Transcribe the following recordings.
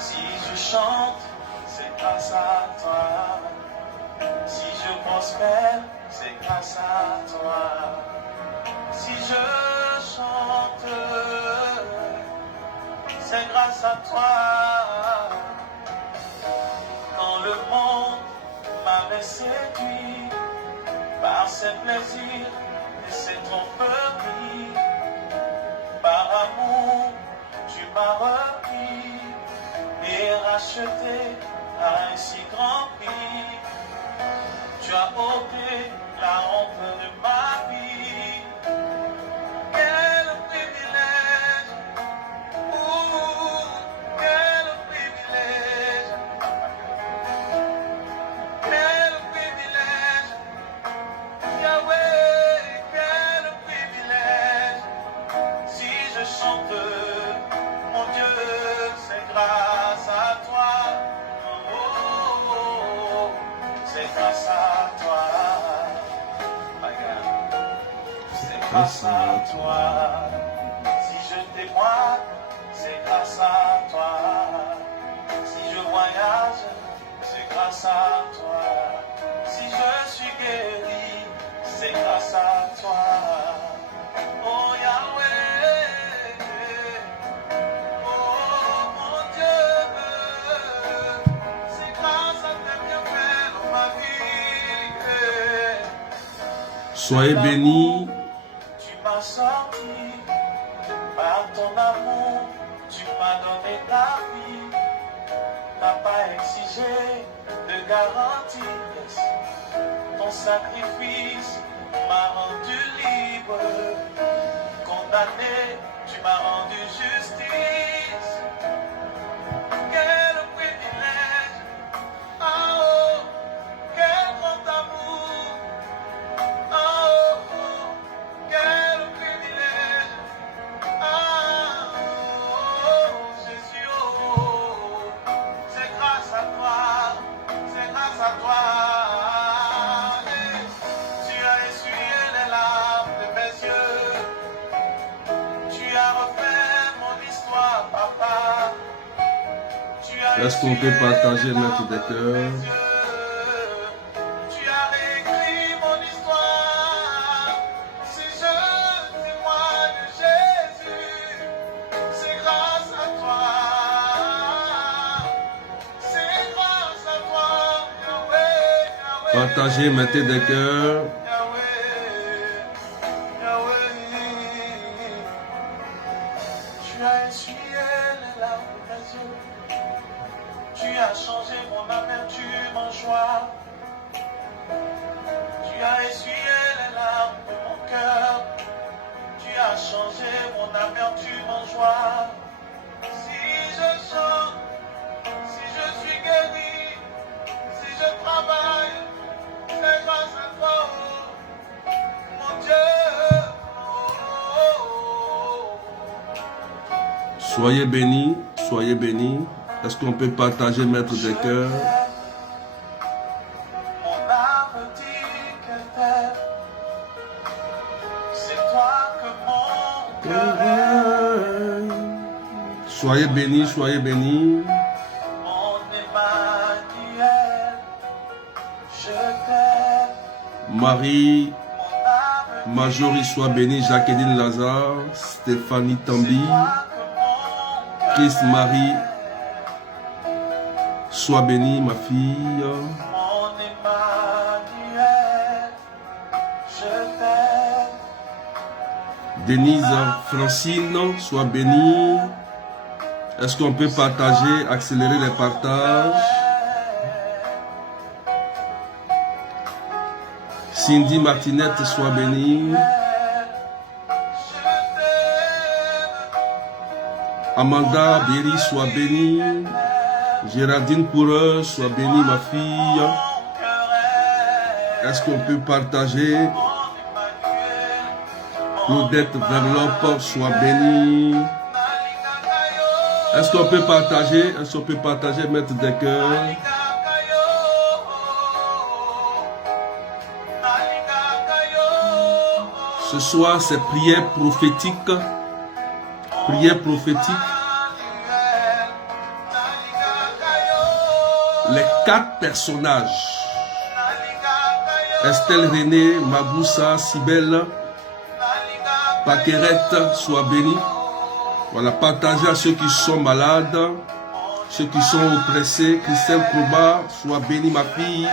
Si je chante, c'est grâce à toi. Si je prospère, c'est grâce à toi. Si je chante, c'est grâce à toi. Quand le monde m'avait séduit par ses plaisirs et ses tromperies, par amour, tu m'as repris et racheté à un si grand prix. Tu as ôté la honte de ma vie. Quel privilège, quel privilège, quel privilège, Yahweh, quel privilège. Si je chante, mon Dieu, c'est grâce à toi. Oh, oh, oh, c'est grâce à toi. My God. C'est grâce à toi. Si je témoigne, c'est grâce à toi. Si je voyage, c'est grâce à toi. Si je suis guéri, c'est grâce à toi. Oh Yahweh, oh mon Dieu, c'est grâce à tes bienfaits dans ma vie. Soyez bénis. Tu m'as sorti par ton amour, tu m'as donné ta vie. T'as pas exigé de garantie. Yes. Ton sacrifice m'a rendu libre. Condamné, tu m'as rendu justice. Quel privilège, ah oh, quel grand amour, ah oh, oh, quel privilège, ah oh, Jésus, oh, c'est grâce à toi, c'est grâce à toi. Tu as essuyé les larmes de mes yeux. Tu as refait mon histoire, papa. Est-ce qu'on peut partager, maître des cœurs? Tu as réécrit mon histoire. Si je témoigne de Jésus, c'est grâce à toi. C'est grâce à toi, Yahweh, Yahweh. Partagez, mettez des cœurs. Tu as essuyé les larmes de mes yeux. Tu as changé mon amertume en joie. Tu as essuyé les larmes de mon cœur. Tu as changé mon amertume en joie. Si je chante, si je suis guéri, si je travaille, c'est grâce à toi, oh, mon Dieu. Soyez bénis, soyez bénis. Est-ce qu'on peut partager, maître des cœurs? Mon âme dit que t'aimes. C'est toi que mon cœur aime. Soyez bénis, soyez bénis. Mon Emmanuel, je t'aime. Marie, Mon âme Marjorie, sois bénie. Jacqueline Lazare, Stéphanie Tambi, dit que mon cœur Christ Marie, sois bénie, ma fille. Mon Emmanuel, je t'aime. Denise Francine, sois bénie. Est-ce qu'on peut partager, accélérer les partages? Cindy Martinette, sois bénie. Amanda Berry, sois bénie. Géraldine Poureux, sois bénie, ma fille. Est-ce qu'on peut partager? Claudette Verlope, sois bénie. Est-ce qu'on peut partager? Est-ce qu'on peut partager, mettre des cœurs? Ce soir, c'est prière prophétique. Prière prophétique. les 4 personnages. Estelle René, Magoussa, Sibelle, Paquerette, sois béni. Voilà, partagez à ceux qui sont malades, ceux qui sont oppressés. Christelle Kroba, sois béni ma fille.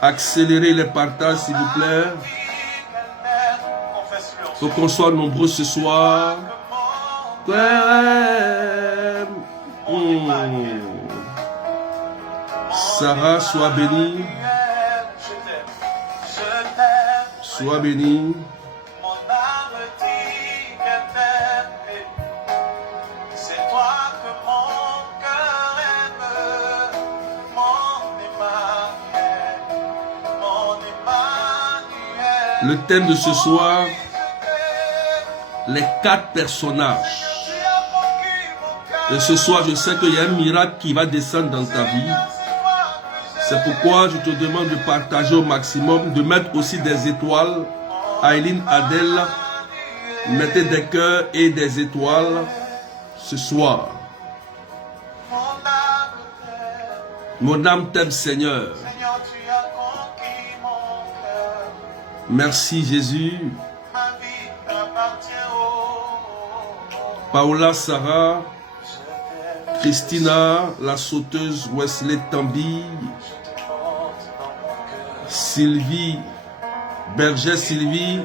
Accélérez les partages s'il vous plaît. Faut qu'on soit nombreux ce soir. Sarah, sois bénie. Sois bénie. Le thème de ce soir, les 4 personnages. Et ce soir, je sais qu'il y a un miracle qui va descendre dans ta vie. C'est pourquoi je te demande de partager au maximum, de mettre aussi des étoiles. Aileen, Adèle, mettez des cœurs et des étoiles ce soir. Mon âme t'aime, Seigneur. Merci, Jésus. Paola, Sarah, Christina, la sauteuse, Wesley Tambi, Sylvie, Berger Sylvie,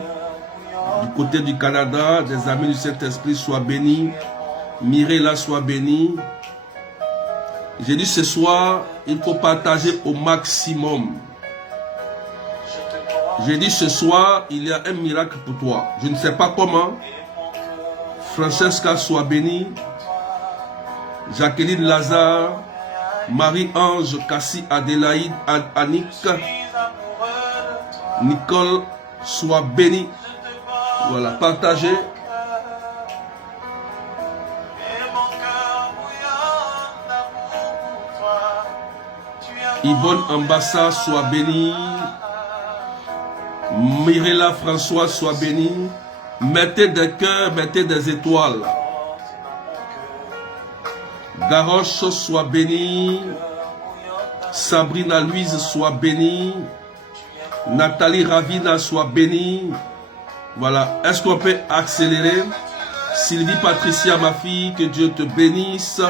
du côté du Canada, des amis du Saint-Esprit, soient bénis. Mireille, sois bénie. J'ai dit ce soir, il faut partager au maximum. J'ai dit ce soir, il y a un miracle pour toi. Je ne sais pas comment. Francesca, sois bénie. Jacqueline Lazare, Marie-Ange, Cassie, Adélaïde, Annick, Nicole, sois bénie. Voilà, partagez. Yvonne Ambassa, sois bénie. Mirella François, sois bénie. Mettez des cœurs, mettez des étoiles. Garoche, sois bénie. Sabrina Louise, sois bénie. Nathalie Ravina, sois bénie. Voilà. Est-ce qu'on peut accélérer? Sylvie Patricia, ma fille, que Dieu te bénisse.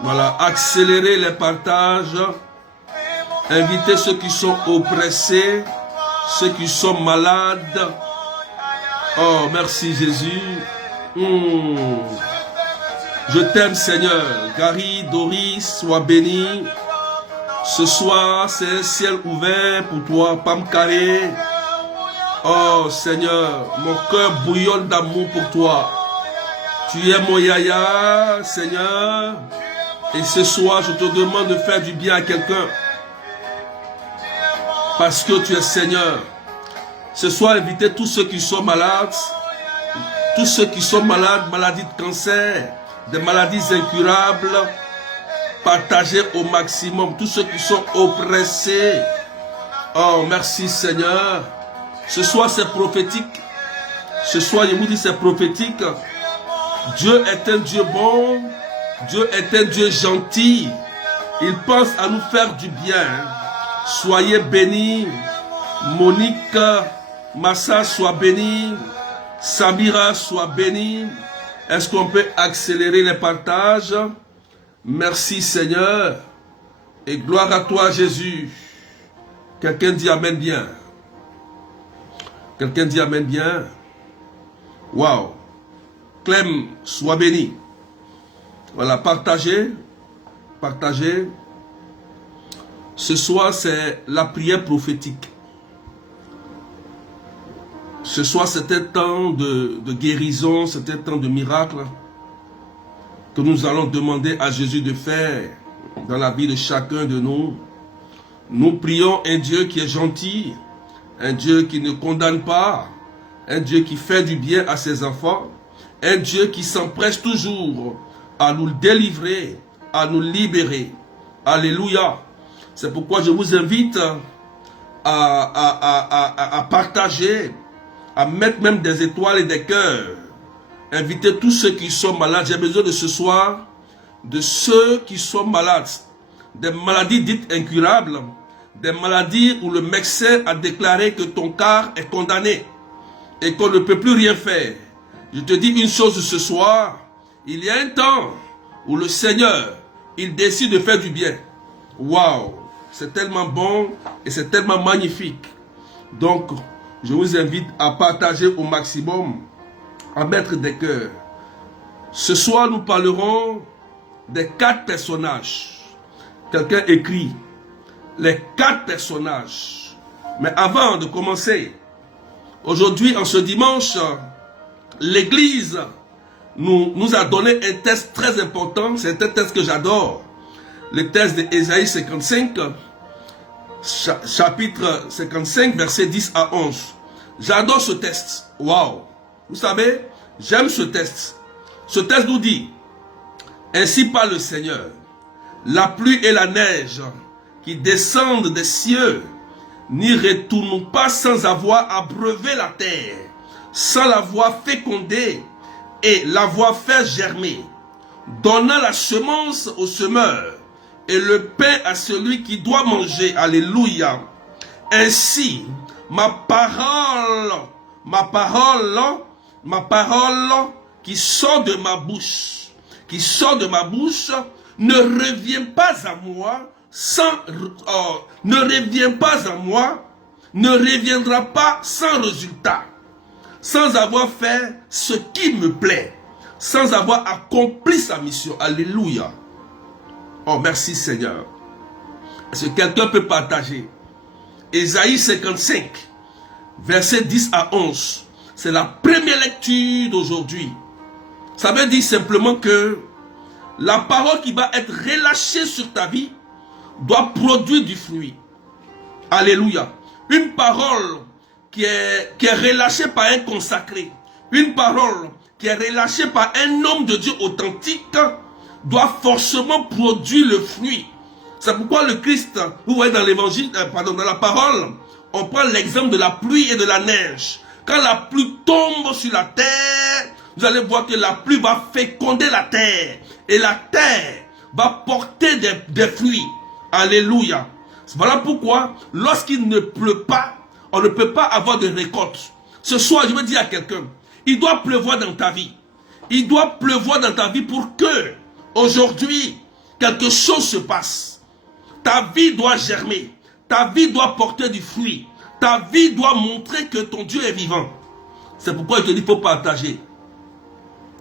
Voilà. Accélérez les partages. Invitez ceux qui sont oppressés, ceux qui sont malades. Oh, merci Jésus. Je t'aime Seigneur. Gary, Doris, sois béni. Ce soir, c'est un ciel ouvert pour toi, Pam Carré. Oh Seigneur, mon cœur bouillonne d'amour pour toi. Tu es mon yaya, Seigneur. Et ce soir, je te demande de faire du bien à quelqu'un. Parce que tu es Seigneur. Ce soir, invitez tous ceux qui sont malades. Tous ceux qui sont malades, maladies de cancer, des maladies incurables. Partagez au maximum. Tous ceux qui sont oppressés. Oh, merci Seigneur. Ce soir, c'est prophétique. Ce soir, je vous dis, c'est prophétique. Dieu est un Dieu bon. Dieu est un Dieu gentil. Il pense à nous faire du bien. Soyez bénis. Monique, Massa, sois bénie. Samira, sois bénie. Est-ce qu'on peut accélérer les partages? Merci Seigneur. Et gloire à toi Jésus. Quelqu'un dit Amen bien. Quelqu'un dit Amen bien. Waouh. Clem, sois béni. Voilà, partagez. Partagez. Ce soir, c'est la prière prophétique. Ce soir, c'est un temps de guérison, c'est un temps de miracle que nous allons demander à Jésus de faire dans la vie de chacun de nous. Nous prions un Dieu qui est gentil, un Dieu qui ne condamne pas, un Dieu qui fait du bien à ses enfants, un Dieu qui s'empresse toujours à nous délivrer, à nous libérer. Alléluia. C'est pourquoi je vous invite à partager, à mettre même des étoiles et des cœurs. Invitez tous ceux qui sont malades. J'ai besoin de ce soir de ceux qui sont malades. des maladies dites incurables, des maladies où le médecin a déclaré que ton cas est condamné et qu'on ne peut plus rien faire. Je te dis une chose ce soir, il y a un temps où le Seigneur, il décide de faire du bien. Waouh, c'est tellement bon et c'est tellement magnifique. Donc, je vous invite à partager au maximum, à mettre des cœurs. Ce soir, nous parlerons des 4 personnages. Quelqu'un écrit les 4 personnages. Mais avant de commencer, aujourd'hui, en ce dimanche, l'Église nous a donné un texte très important. C'est un texte que j'adore. Le texte d'Ésaïe 55, chapitre 55, versets 10 à 11. J'adore ce texte. Waouh! Vous savez, j'aime ce texte. Ce texte nous dit, ainsi parle le Seigneur, la pluie et la neige qui descendent des cieux n'y retournent pas sans avoir abreuvé la terre, sans l'avoir fécondée et l'avoir fait germer, donnant la semence au semeur et le pain à celui qui doit manger. Alléluia. Ainsi, ma parole qui sort de ma bouche, ne revient pas à moi ne reviendra pas sans résultat, sans avoir fait ce qui me plaît, sans avoir accompli sa mission. Alléluia. Oh, merci Seigneur. Est-ce que quelqu'un peut partager? Ésaïe 55, versets 10 à 11. C'est la première lecture d'aujourd'hui. Ça veut dire simplement que la parole qui va être relâchée sur ta vie doit produire du fruit. Alléluia. Une parole qui est relâchée par un consacré, une parole qui est relâchée par un homme de Dieu authentique, doit forcément produire le fruit. C'est pourquoi le Christ, vous voyez dans l'évangile, dans la parole, on prend l'exemple de la pluie et de la neige. Quand la pluie tombe sur la terre, vous allez voir que la pluie va féconder la terre. Et la terre va porter des fruits. Alléluia. Voilà pourquoi, lorsqu'il ne pleut pas, on ne peut pas avoir de récolte. Ce soir, je veux dire à quelqu'un, il doit pleuvoir dans ta vie. Il doit pleuvoir dans ta vie pour que, aujourd'hui, quelque chose se passe. Ta vie doit germer. Ta vie doit porter du fruit. Ta vie doit montrer que ton Dieu est vivant. C'est pourquoi je te dis, il faut partager.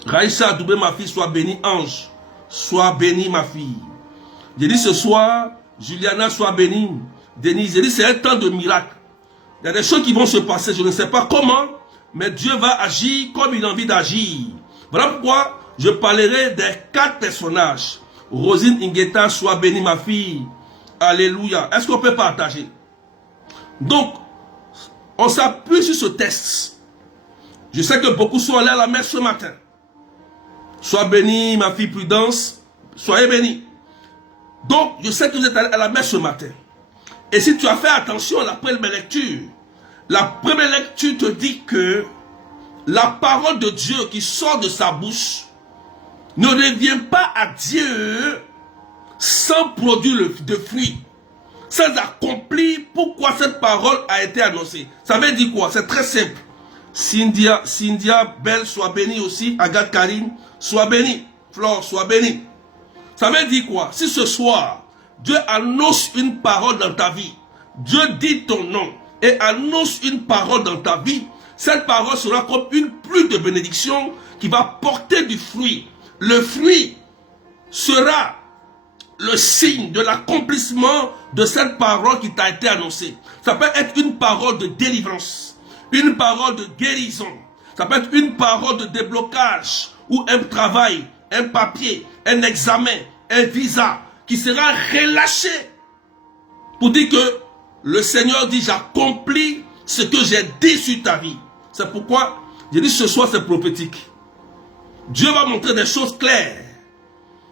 Raïcha Doubé, ma fille, sois bénie. Ange, sois bénie, ma fille. J'ai dit ce soir, Juliana, sois bénie. Denise, j'ai dit, c'est un temps de miracle. Il y a des choses qui vont se passer, je ne sais pas comment, mais Dieu va agir comme il a envie d'agir. Voilà pourquoi je parlerai des 4 personnages. Rosine Ingeta, sois bénie, ma fille. Alléluia. Est-ce qu'on peut partager? Donc, on s'appuie sur ce texte. Je sais que beaucoup sont allés à la messe ce matin. Sois bénie, ma fille Prudence. Soyez bénie. Donc, je sais que vous êtes allés à la messe ce matin. Et si tu as fait attention à la première lecture te dit que la parole de Dieu qui sort de sa bouche ne revient pas à Dieu sans produire de fruits, sans accomplir pourquoi cette parole a été annoncée. Ça veut dire quoi? C'est très simple. Cynthia, Belle, sois bénie aussi. Agathe Karine, sois bénie. Flore, sois bénie. Ça veut dire quoi? Si ce soir, Dieu annonce une parole dans ta vie, Dieu dit ton nom et annonce une parole dans ta vie, cette parole sera comme une pluie de bénédiction qui va porter du fruit. Le fruit sera le signe de l'accomplissement de cette parole qui t'a été annoncée. Ça peut être une parole de délivrance, une parole de guérison, ça peut être une parole de déblocage ou un travail, un papier, un examen, un visa qui sera relâché pour dire que le Seigneur dit j'accomplis ce que j'ai dit sur ta vie. C'est pourquoi j'ai dit ce soir c'est prophétique. Dieu va montrer des choses claires.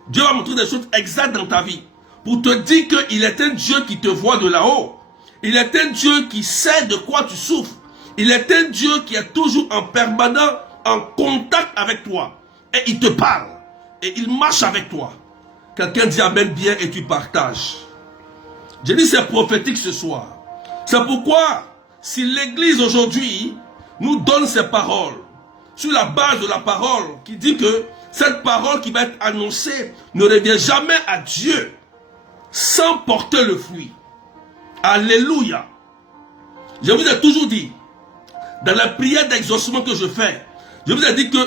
Dieu va montrer des choses exactes dans ta vie pour te dire qu'il est un Dieu qui te voit de là-haut. Il est un Dieu qui sait de quoi tu souffres. Il est un Dieu qui est toujours en permanent en contact avec toi. Et il te parle. Et il marche avec toi. Quelqu'un dit amen bien et tu partages. Je dis c'est prophétique ce soir. C'est pourquoi, si l'église aujourd'hui nous donne ces paroles, sur la base de la parole qui dit que cette parole qui va être annoncée ne revient jamais à Dieu sans porter le fruit. Alléluia. Je vous ai toujours dit, dans la prière d'exaucement que je fais, je vous ai dit que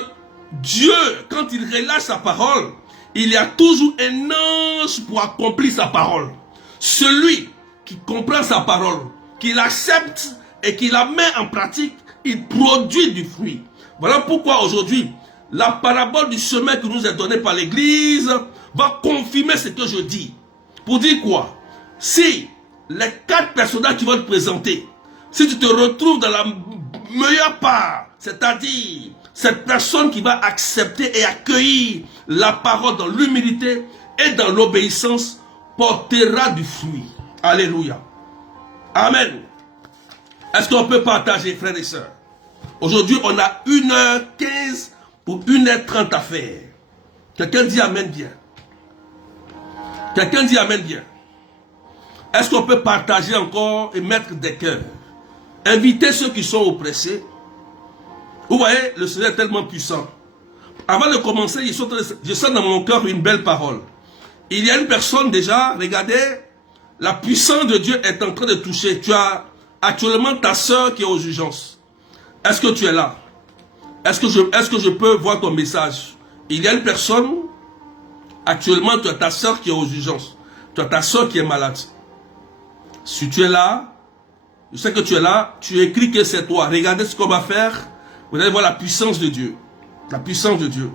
Dieu, quand il relâche sa parole, il y a toujours un ange pour accomplir sa parole. Celui qui comprend sa parole, qui l'accepte et qui la met en pratique, il produit du fruit. Voilà pourquoi aujourd'hui, la parabole du chemin que nous est donnée par l'église va confirmer ce que je dis. Pour dire quoi? Si les 4 personnages qui vont te présenter, si tu te retrouves dans la meilleure part, c'est-à-dire cette personne qui va accepter et accueillir la parole dans l'humilité et dans l'obéissance, portera du fruit. Alléluia. Amen. Est-ce qu'on peut partager, frères et sœurs? Aujourd'hui, on a 1h15 pour 1h30 à faire. Quelqu'un dit amen bien. Quelqu'un dit amen bien. Est-ce qu'on peut partager encore et mettre des cœurs? Inviter ceux qui sont oppressés. Vous voyez, le Seigneur est tellement puissant. Avant de commencer, je sens dans mon cœur une belle parole. Il y a une personne déjà, regardez, la puissance de Dieu est en train de toucher. Tu as actuellement ta soeur qui est aux urgences. Est-ce que tu es là? Est-ce que je peux voir ton message? Il y a une personne, actuellement tu as ta soeur qui est aux urgences. Tu as ta soeur qui est malade. Si tu es là, je sais que tu es là, tu écris que c'est toi. Regardez ce qu'on va faire. Vous allez voir la puissance de Dieu. La puissance de Dieu.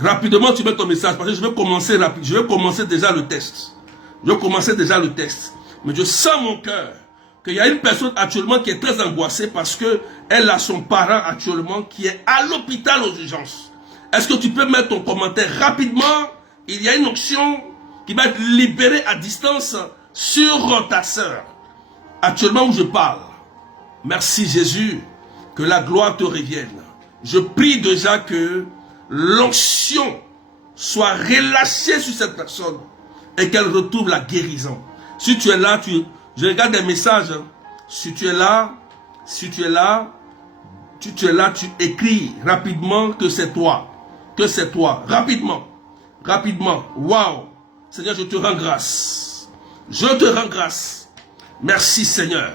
Rapidement, tu mets ton message. Parce que je vais commencer rapide. Je vais commencer déjà le test. Je vais commencer déjà le test. Mais je sens mon cœur qu'il y a une personne actuellement qui est très angoissée parce qu'elle a son parent actuellement qui est à l'hôpital aux urgences. Est-ce que tu peux mettre ton commentaire rapidement? Il y a une option qui va être libérée à distance sur ta sœur. Actuellement où je parle. Merci Jésus. Que la gloire te revienne. Je prie déjà que l'onction soit relâchée sur cette personne et qu'elle retrouve la guérison. Si tu es là, je regarde des messages. Si tu es là, tu écris rapidement que c'est toi. Que c'est toi. Rapidement. Rapidement. Waouh. Seigneur, je te rends grâce. Je te rends grâce. Merci Seigneur.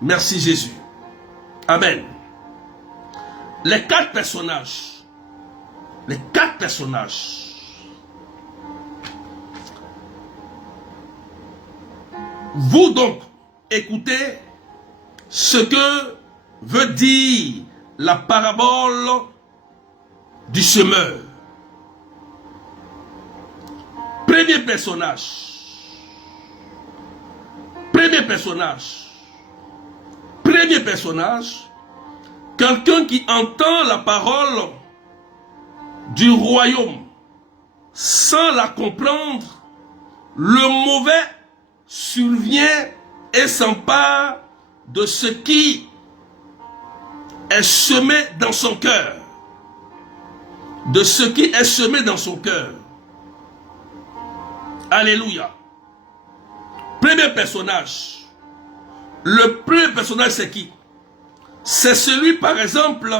Merci Jésus. Amen. Les 4 personnages. Les 4 personnages. Vous donc, écoutez ce que veut dire la parabole du semeur. Premier personnage. Premier personnage. Premier personnage. Quelqu'un qui entend la parole du royaume sans la comprendre, le mauvais survient et s'empare de ce qui est semé dans son cœur. De ce qui est semé dans son cœur. Alléluia. Premier personnage. Le premier personnage c'est qui? C'est celui, par exemple,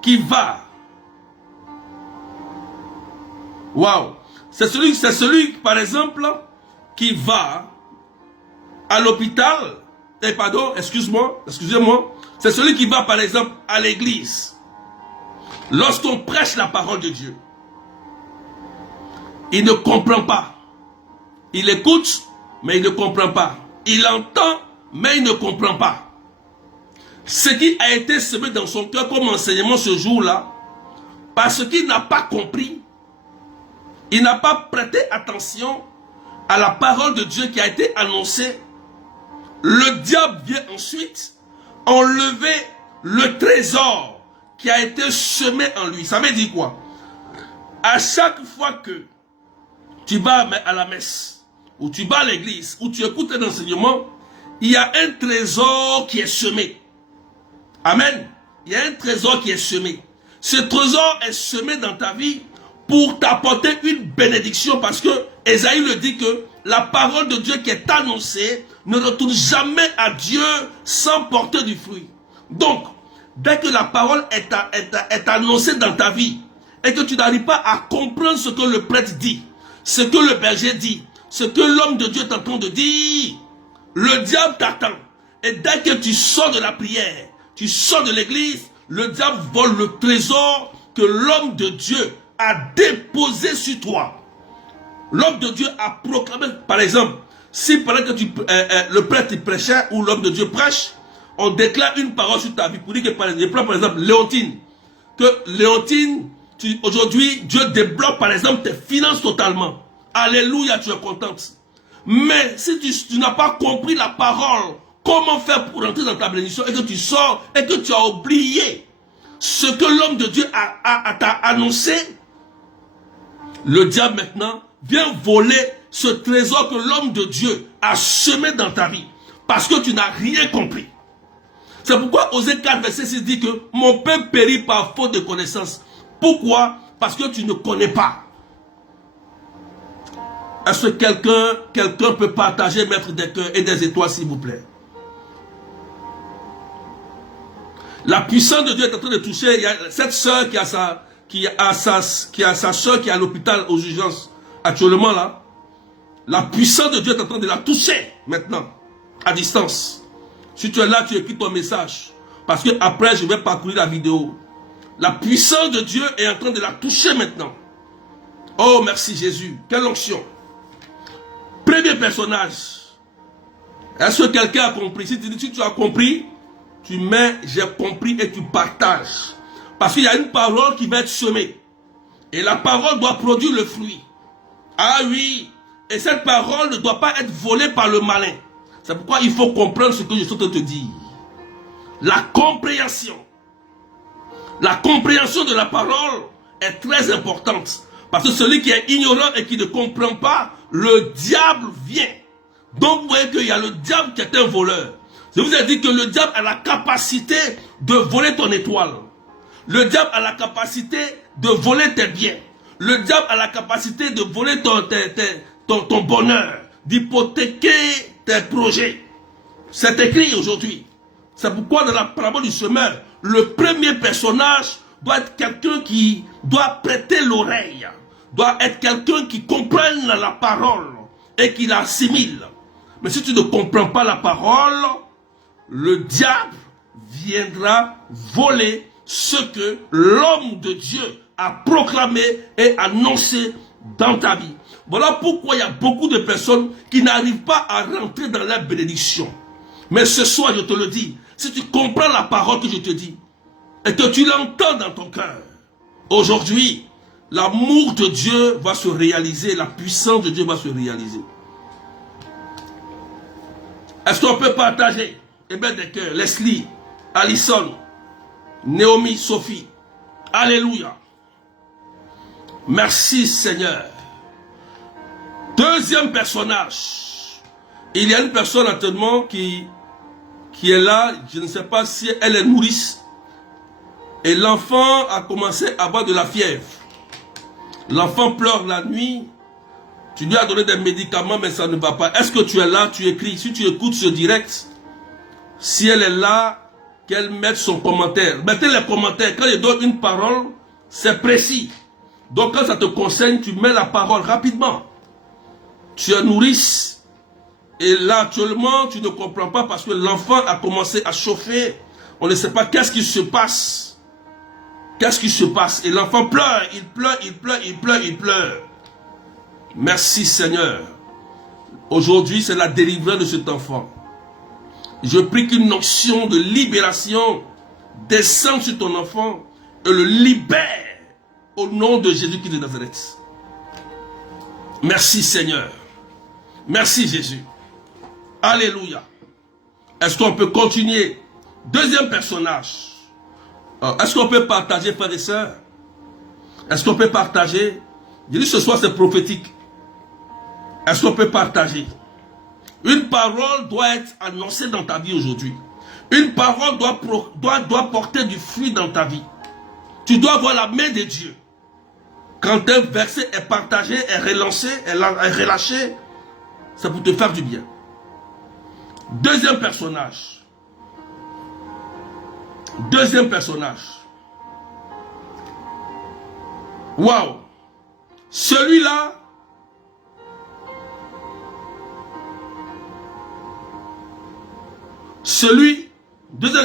qui va. Waouh! C'est celui, par exemple, qui va à l'hôpital. Pardon, excusez-moi. C'est celui qui va, par exemple, à l'église. Lorsqu'on prêche la parole de Dieu, il ne comprend pas. Il écoute, mais il ne comprend pas. Il entend, mais il ne comprend pas. Ce qui a été semé dans son cœur comme enseignement ce jour-là, parce qu'il n'a pas compris, il n'a pas prêté attention à la parole de Dieu qui a été annoncée, le diable vient ensuite enlever le trésor qui a été semé en lui. Ça veut dire quoi? À chaque fois que tu vas à la messe, ou tu vas à l'église, ou tu écoutes un enseignement, il y a un trésor qui est semé. Amen. Il y a un trésor qui est semé. Ce trésor est semé dans ta vie pour t'apporter une bénédiction, parce que Ésaïe le dit que la parole de Dieu qui est annoncée ne retourne jamais à Dieu sans porter du fruit. Donc, dès que la parole est annoncée dans ta vie et que tu n'arrives pas à comprendre ce que le prêtre dit, ce que le berger dit, ce que l'homme de Dieu est en train de dire, le diable t'attend. Et dès que tu sors de la prière, tu sors de l'église, le diable vole le trésor que l'homme de Dieu a déposé sur toi. L'homme de Dieu a proclamé, par exemple, si pendant que le prêtre prêchait ou l'homme de Dieu prêche, on déclare une parole sur ta vie pour dire que, par exemple, Léontine, que Léontine, aujourd'hui, Dieu débloque, par exemple, tes finances totalement. Alléluia, tu es contente. Mais si tu n'as pas compris la parole, comment faire pour entrer dans ta bénédiction et que tu sors et que tu as oublié ce que l'homme de Dieu t'a annoncé, le diable maintenant vient voler ce trésor que l'homme de Dieu a semé dans ta vie parce que tu n'as rien compris. C'est pourquoi Osée 4, verset 6 dit que mon peuple périt par faute de connaissance. Pourquoi? Parce que tu ne connais pas. Est-ce que quelqu'un peut partager, mettre des cœurs et des étoiles, s'il vous plaît? La puissance de Dieu est en train de toucher. Il y a cette soeur qui a sa soeur qui est à l'hôpital aux urgences actuellement là. La puissance de Dieu est en train de la toucher maintenant, à distance. Si tu es là, tu écris ton message. Parce que après, je vais parcourir la vidéo. La puissance de Dieu est en train de la toucher maintenant. Oh, merci Jésus. Quelle onction. Premier personnage. Est-ce que quelqu'un a compris? Si tu as compris, tu mets j'ai compris et tu partages. Parce qu'il y a une parole qui va être semée. Et la parole doit produire le fruit. Ah oui. Et cette parole ne doit pas être volée par le malin. C'est pourquoi il faut comprendre ce que je suis en train de te dire. La compréhension. La compréhension de la parole est très importante. Parce que celui qui est ignorant et qui ne comprend pas, le diable vient. Donc vous voyez qu'il y a le diable qui est un voleur. Je vous ai dit que le diable a la capacité de voler ton étoile. Le diable a la capacité de voler tes biens. Le diable a la capacité de voler ton bonheur, d'hypothéquer tes projets. C'est écrit aujourd'hui. C'est pourquoi dans la parabole du semeur, le premier personnage doit être quelqu'un qui doit prêter l'oreille, doit être quelqu'un qui comprenne la parole et qui l'assimile. Mais si tu ne comprends pas la parole, le diable viendra voler ce que l'homme de Dieu a proclamé et annoncé dans ta vie. Voilà pourquoi il y a beaucoup de personnes qui n'arrivent pas à rentrer dans la bénédiction. Mais ce soir, je te le dis, si tu comprends la parole que je te dis et que tu l'entends dans ton cœur, aujourd'hui, l'amour de Dieu va se réaliser, la puissance de Dieu va se réaliser. Est-ce qu'on peut partager? Eh bien, des cœurs. Leslie, Alison, Naomi, Sophie. Alléluia. Merci Seigneur. Deuxième personnage. Il y a une personne actuellement qui est là. Je ne sais pas si elle est nourrice. Et l'enfant a commencé à avoir de la fièvre. L'enfant pleure la nuit. Tu lui as donné des médicaments, mais ça ne va pas. Est-ce que tu es là? Tu écris. Si tu écoutes ce direct, si elle est là, qu'elle mette son commentaire. Mettez les commentaires. Quand je donne une parole, c'est précis. Donc quand ça te concerne, tu mets la parole rapidement. Tu es nourrice. Et là, actuellement, tu ne comprends pas parce que l'enfant a commencé à chauffer. On ne sait pas qu'est-ce qui se passe. Qu'est-ce qui se passe? Et l'enfant pleure, il pleure, il pleure, il pleure, il pleure. Merci Seigneur. Aujourd'hui, c'est la délivrance de cet enfant. Je prie qu'une onction de libération descende sur ton enfant et le libère au nom de Jésus-Christ de Nazareth. Merci Seigneur. Merci Jésus. Alléluia. Est-ce qu'on peut continuer? Deuxième personnage. Est-ce qu'on peut partager, frères et sœurs? Est-ce qu'on peut partager? Je dis ce soir c'est prophétique. Est-ce qu'on peut partager? Une parole doit être annoncée dans ta vie aujourd'hui. Une parole doit porter du fruit dans ta vie. Tu dois avoir la main de Dieu. Quand un verset est partagé, est relancé, est relâché, c'est pour te faire du bien. Deuxième personnage. Deuxième personnage. Waouh! Celui-là,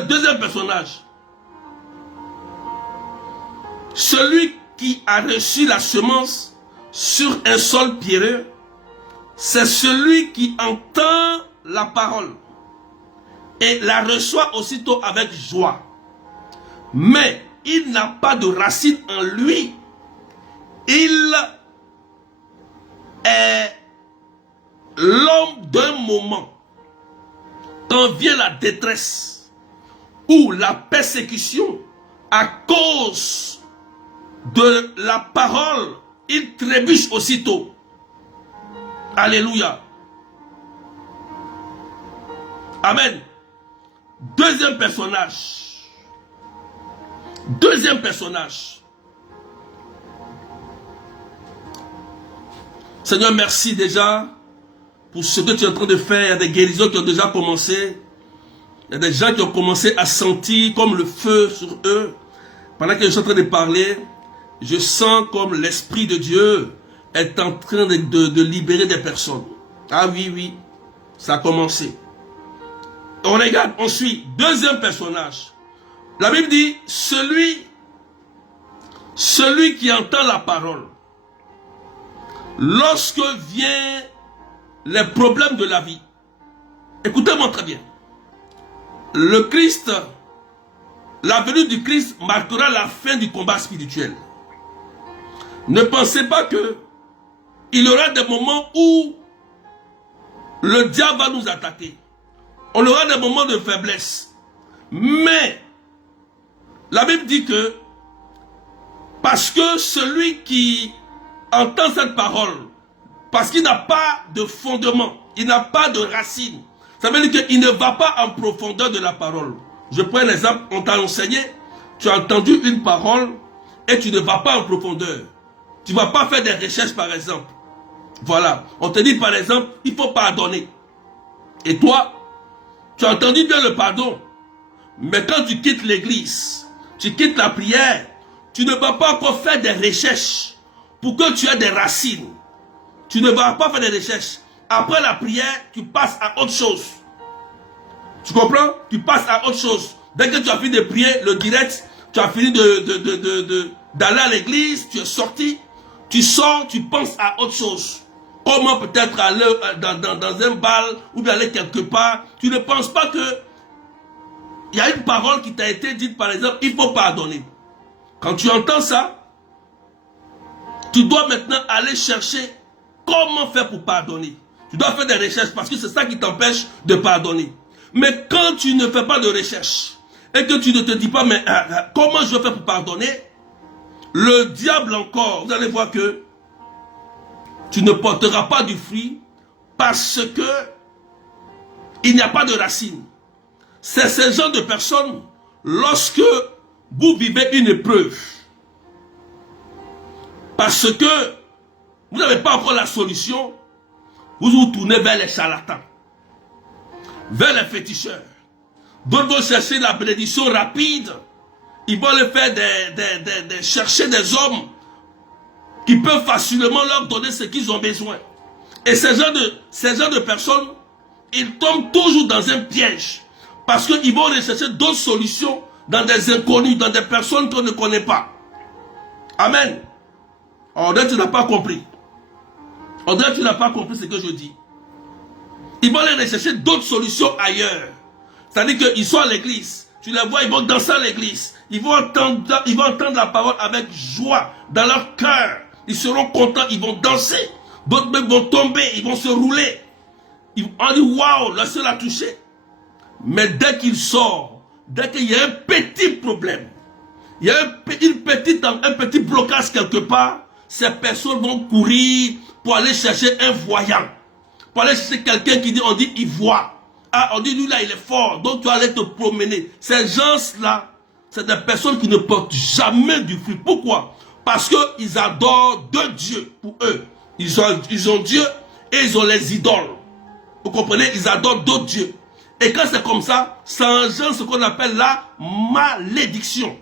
deuxième personnage, celui qui a reçu la semence sur un sol pierreux, c'est celui qui entend la parole et la reçoit aussitôt avec joie. Mais il n'a pas de racine en lui. Il est l'homme d'un moment. Quand vient la détresse ou la persécution à cause de la parole, il trébuche aussitôt. Alléluia. Amen. Deuxième personnage. Deuxième personnage. Seigneur, merci déjà pour ce que tu es en train de faire. Il y a des guérisons qui ont déjà commencé. Il y a des gens qui ont commencé à sentir comme le feu sur eux. Pendant que je suis en train de parler, je sens comme l'Esprit de Dieu est en train de libérer des personnes. Ah oui, oui, ça a commencé. On regarde, on suit. Deuxième personnage. La Bible dit, celui qui entend la parole, lorsque viennent les problèmes de la vie, écoutez-moi très bien. Le Christ, la venue du Christ marquera la fin du combat spirituel. Ne pensez pas que il y aura des moments où le diable va nous attaquer. On aura des moments de faiblesse. Mais la Bible dit que parce que celui qui entend cette parole, parce qu'il n'a pas de fondement, il n'a pas de racine, ça veut dire qu'il ne va pas en profondeur de la parole. Je prends un exemple, on t'a enseigné, tu as entendu une parole et tu ne vas pas en profondeur. Tu ne vas pas faire des recherches par exemple. Voilà, on te dit par exemple, il faut pardonner. Et toi, tu as entendu bien le pardon. Mais quand tu quittes l'église, tu quittes la prière, tu ne vas pas encore faire des recherches pour que tu aies des racines. Tu ne vas pas faire des recherches. Après la prière, tu passes à autre chose. Tu comprends? Tu passes à autre chose. Dès que tu as fini de prier, le direct, tu as fini d'aller à l'église, tu es sorti, tu sors, tu penses à autre chose. Comment peut-être aller dans un bal ou bien aller quelque part. Tu ne penses pas que il y a une parole qui t'a été dite, par exemple, il faut pardonner. Quand tu entends ça, tu dois maintenant aller chercher comment faire pour pardonner. Tu dois faire des recherches parce que c'est ça qui t'empêche de pardonner. Mais quand tu ne fais pas de recherche et que tu ne te dis pas, mais comment je vais faire pour pardonner, le diable encore, vous allez voir que tu ne porteras pas du fruit parce que il n'y a pas de racine. C'est ce genre de personnes, lorsque vous vivez une épreuve, parce que vous n'avez pas encore la solution, vous vous tournez vers les charlatans, vers les féticheurs. D'autres vont chercher la bénédiction rapide. Ils vont aller faire chercher des hommes qui peuvent facilement leur donner ce qu'ils ont besoin. Et ces gens de personnes, ils tombent toujours dans un piège. Parce qu'ils vont rechercher d'autres solutions dans des inconnus, dans des personnes qu'on ne connaît pas. Amen. On dirait que tu n'as pas compris. On dirait que tu n'as pas compris ce que je dis. Ils vont aller rechercher d'autres solutions ailleurs. C'est-à-dire qu'ils sont à l'église. Tu les vois, ils vont danser à l'église. Ils vont entendre la parole avec joie dans leur cœur. Ils seront contents, ils vont danser. D'autres mecs vont tomber, ils vont se rouler. On dit waouh, le Seigneur l'a touché. Mais dès qu'il sort, dès qu'il y a un petit problème, il y a un petit blocage quelque part, ces personnes vont courir pour aller chercher un voyant. Pour aller chercher quelqu'un qui dit, on dit, il voit. Ah, on dit, lui là, il est fort, donc tu vas aller te promener. Ces gens-là, c'est des personnes qui ne portent jamais du fruit. Pourquoi? Parce qu'ils adorent deux dieux pour eux. Ils ont Dieu et ils ont les idoles. Vous comprenez? Ils adorent d'autres dieux. Et quand c'est comme ça, ça engendre ce qu'on appelle la malédiction.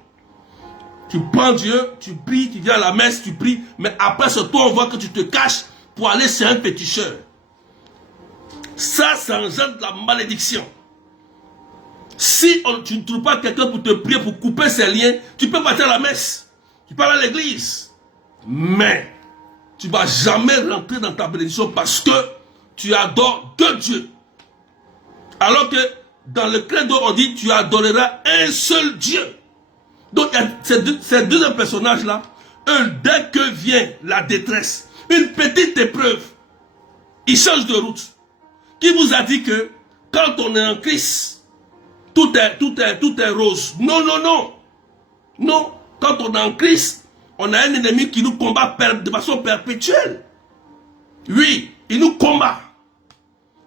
Tu prends Dieu, tu pries, tu viens à la messe, tu pries, mais après ce toi on voit que tu te caches pour aller chez un féticheur. Ça engendre la malédiction. Si tu ne trouves pas quelqu'un pour te prier, pour couper ces liens, tu peux partir à la messe, tu peux aller à l'église, mais tu ne vas jamais rentrer dans ta bénédiction parce que tu adores deux dieux. Alors que dans le credo on dit tu adoreras un seul Dieu. Donc ces deux personnages-là, dès que vient la détresse, une petite épreuve, ils changent de route. Qui vous a dit que quand on est en Christ, tout est rose? Non, non, non. Non, quand on est en Christ, on a un ennemi qui nous combat de façon perpétuelle. Oui, il nous combat.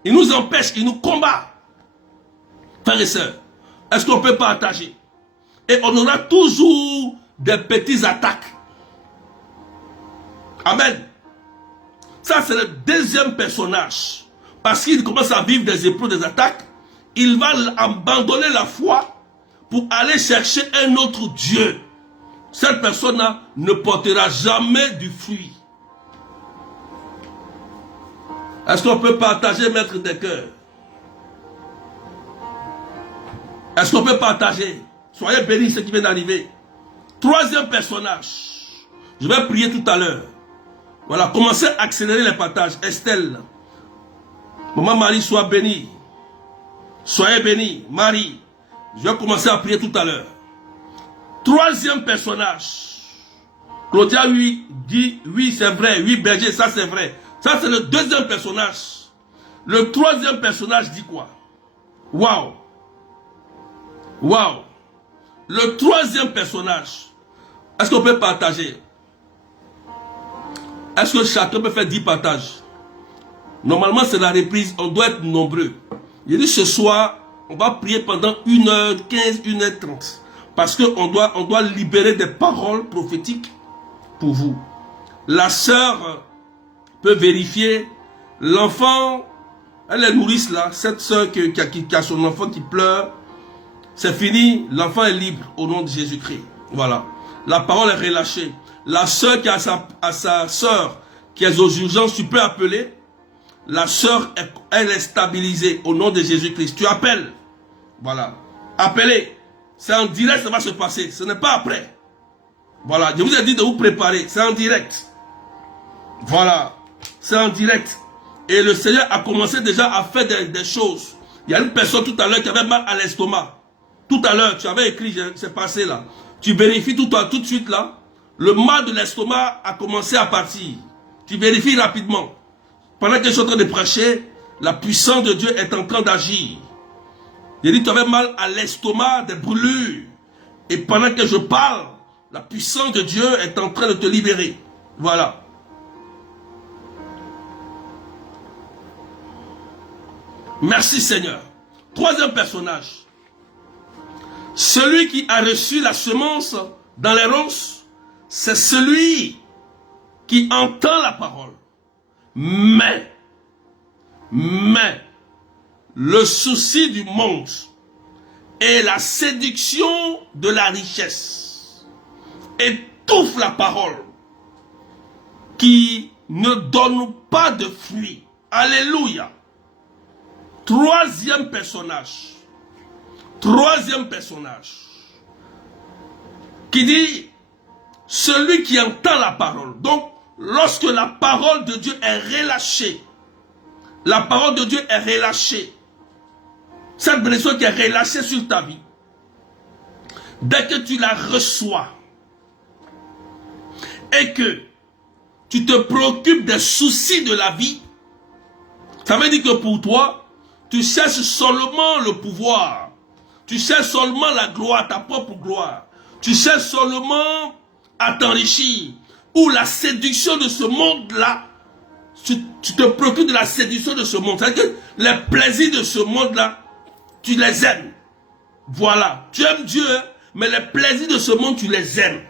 Il nous empêche, il nous combat. Frères et sœurs, est-ce qu'on peut partager? Et on aura toujours des petites attaques. Amen. Ça, c'est le deuxième personnage. Parce qu'il commence à vivre des épreuves, des attaques. Il va abandonner la foi pour aller chercher un autre Dieu. Cette personne-là ne portera jamais du fruit. Est-ce qu'on peut partager, maître des cœurs? Est-ce qu'on peut partager? Soyez bénis, ce qui vient d'arriver. Troisième personnage. Je vais prier tout à l'heure. Voilà, commencez à accélérer les partages. Estelle. Maman Marie, sois bénie. Soyez bénie. Marie. Je vais commencer à prier tout à l'heure. Troisième personnage. Claudia lui dit, oui c'est vrai, oui berger, ça c'est vrai. Ça c'est le deuxième personnage. Le troisième personnage dit quoi? Waouh. Waouh. Le troisième personnage. Est-ce qu'on peut partager? Est-ce que chacun peut faire 10 partages? Normalement c'est la reprise, on doit être nombreux. J'ai dit ce soir, on va prier pendant 1h15, 1h30. Parce qu'on doit libérer des paroles prophétiques pour vous. La sœur peut vérifier. L'enfant, elle est nourrice là. Cette sœur qui a son enfant qui pleure. C'est fini. L'enfant est libre au nom de Jésus-Christ. Voilà. La parole est relâchée. La sœur qui a sa sœur qui est aux urgences, tu peux appeler. La sœur, elle est stabilisée au nom de Jésus-Christ. Tu appelles. Voilà. Appelez. C'est en direct, ça va se passer. Ce n'est pas après. Voilà. Je vous ai dit de vous préparer. C'est en direct. Voilà. C'est en direct. Et le Seigneur a commencé déjà à faire des choses. Il y a une personne tout à l'heure qui avait mal à l'estomac. Tout à l'heure, tu avais écrit, c'est passé là. Tu vérifies tout de suite là. Le mal de l'estomac a commencé à partir. Tu vérifies rapidement. Pendant que je suis en train de prêcher, la puissance de Dieu est en train d'agir. J'ai dit, tu avais mal à l'estomac, des brûlures. Et pendant que je parle, la puissance de Dieu est en train de te libérer. Voilà. Merci Seigneur. Troisième personnage. Celui qui a reçu la semence dans les ronces, c'est celui qui entend la parole. Mais, le souci du monde et la séduction de la richesse étouffe la parole qui ne donne pas de fruits. Alléluia. Troisième personnage. Qui dit, celui qui entend la parole. Donc, lorsque la parole de Dieu est relâchée, la parole de Dieu est relâchée, cette bénédiction qui est relâchée sur ta vie, dès que tu la reçois, et que tu te préoccupes des soucis de la vie, ça veut dire que pour toi, tu cherches seulement le pouvoir, tu cherches seulement la gloire, ta propre gloire, tu cherches seulement à t'enrichir, ou la séduction de ce monde-là, tu te préoccupes de la séduction de ce monde. C'est-à-dire que les plaisirs de ce monde-là, tu les aimes. Voilà. Tu aimes Dieu, mais les plaisirs de ce monde, tu les aimes.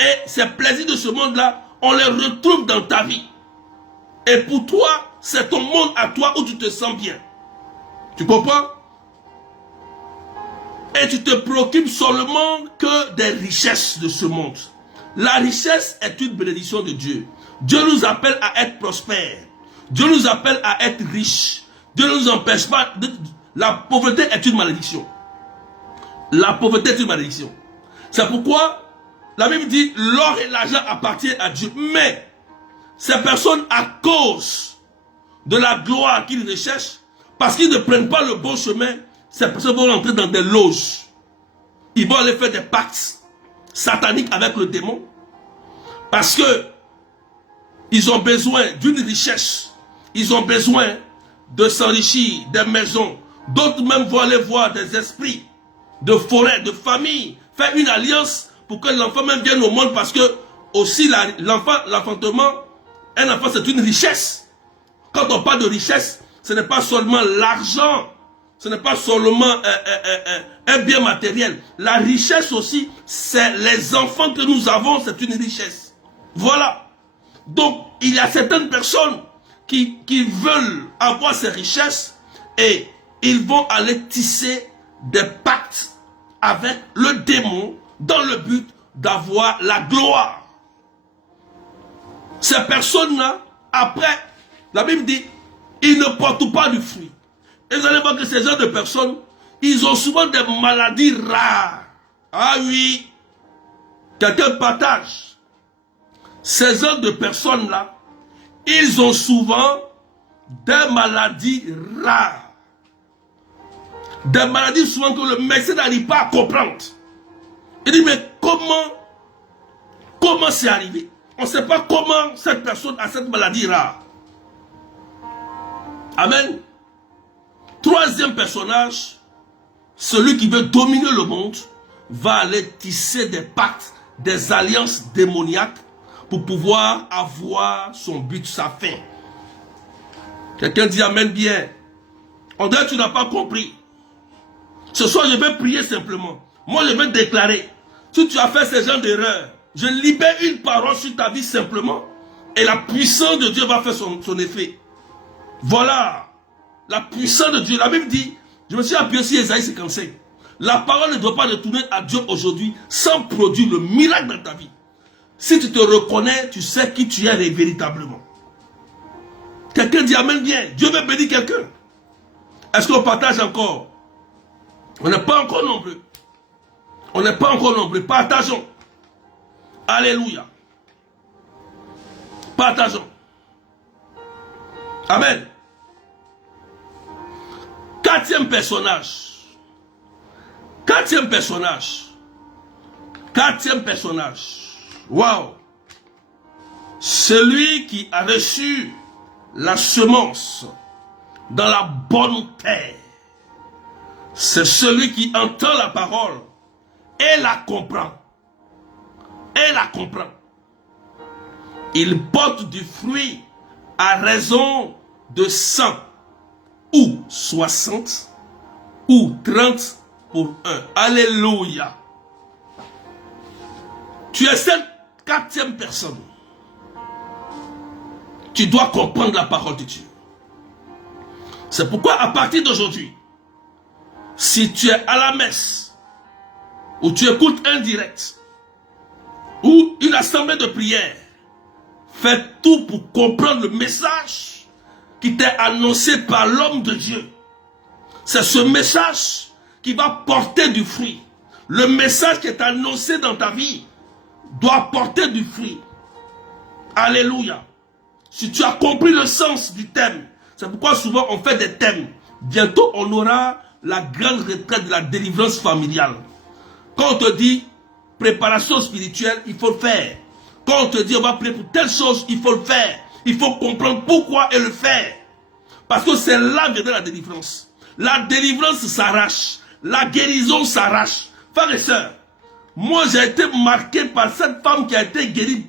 Et ces plaisirs de ce monde-là, on les retrouve dans ta vie. Et pour toi, c'est ton monde à toi où tu te sens bien. Tu comprends? Et tu te préoccupes seulement que des richesses de ce monde. La richesse est une bénédiction de Dieu. Dieu nous appelle à être prospères. Dieu nous appelle à être riches. Dieu ne nous empêche pas. La pauvreté est une malédiction. La pauvreté est une malédiction. C'est pourquoi la Bible dit l'or et l'argent appartiennent à Dieu. Mais ces personnes, à cause de la gloire qu'ils recherchent, parce qu'ils ne prennent pas le bon chemin, ces personnes vont rentrer dans des loges. Ils vont aller faire des pactes sataniques avec le démon. Parce que ils ont besoin d'une richesse. Ils ont besoin de s'enrichir des maisons. D'autres même vont aller voir des esprits de forêt, de famille, faire une alliance pour que l'enfant même vienne au monde, parce que aussi l'enfantement, un enfant c'est une richesse. Quand on parle de richesse, ce n'est pas seulement l'argent, ce n'est pas seulement un bien matériel. La richesse aussi, c'est les enfants que nous avons, c'est une richesse. Voilà. Donc, il y a certaines personnes qui veulent avoir ces richesses et ils vont aller tisser des pactes avec le démon dans le but d'avoir la gloire. Ces personnes-là, après, la Bible dit, ils ne portent pas du fruit. Et vous allez voir que ces gens de personnes, ils ont souvent des maladies rares. Ah oui, quelqu'un partage. Ces gens de personnes-là, ils ont souvent des maladies rares. Des maladies souvent que le médecin n'arrive pas à comprendre. Il dit, mais comment c'est arrivé? On ne sait pas comment cette personne a cette maladie rare. Amen. Troisième personnage, celui qui veut dominer le monde, va aller tisser des pactes, des alliances démoniaques pour pouvoir avoir son but, sa fin. Quelqu'un dit amen bien. On dirait que tu n'as pas compris. Ce soir, je vais prier simplement. Moi, je vais déclarer. Si tu as fait ce genre d'erreur, je libère une parole sur ta vie simplement. Et la puissance de Dieu va faire son effet. Voilà. La puissance de Dieu. La Bible dit, je me suis appuyé sur Ésaïe 55. La parole ne doit pas retourner à Dieu aujourd'hui sans produire le miracle dans ta vie. Si tu te reconnais, tu sais qui tu es véritablement. Quelqu'un dit amen bien. Dieu veut bénir quelqu'un. Est-ce qu'on partage encore? On n'est pas encore nombreux. On n'est pas encore nombreux. Partageons. Alléluia. Partageons. Amen. Quatrième personnage. Quatrième personnage. Quatrième personnage. Waouh. Celui qui a reçu la semence dans la bonne terre. C'est celui qui entend la parole et la comprend. Et la comprend. Il porte du fruit à raison de 100 ou 60 ou 30 pour un. Alléluia. Tu es cette quatrième personne. Tu dois comprendre la parole de Dieu. C'est pourquoi à partir d'aujourd'hui, si tu es à la messe, ou tu écoutes un direct, ou une assemblée de prière, fais tout pour comprendre le message qui t'est annoncé par l'homme de Dieu. C'est ce message qui va porter du fruit. Le message qui est annoncé dans ta vie doit porter du fruit. Alléluia. Si tu as compris le sens du thème, c'est pourquoi souvent on fait des thèmes. Bientôt on aura la grande retraite de la délivrance familiale. Quand on te dit préparation spirituelle, il faut le faire. Quand on te dit on va prier pour telle chose, il faut le faire. Il faut comprendre pourquoi et le faire. Parce que c'est là que viendra la délivrance. La délivrance s'arrache. La guérison s'arrache. Frères et sœurs, moi j'ai été marqué par cette femme qui a été guérie.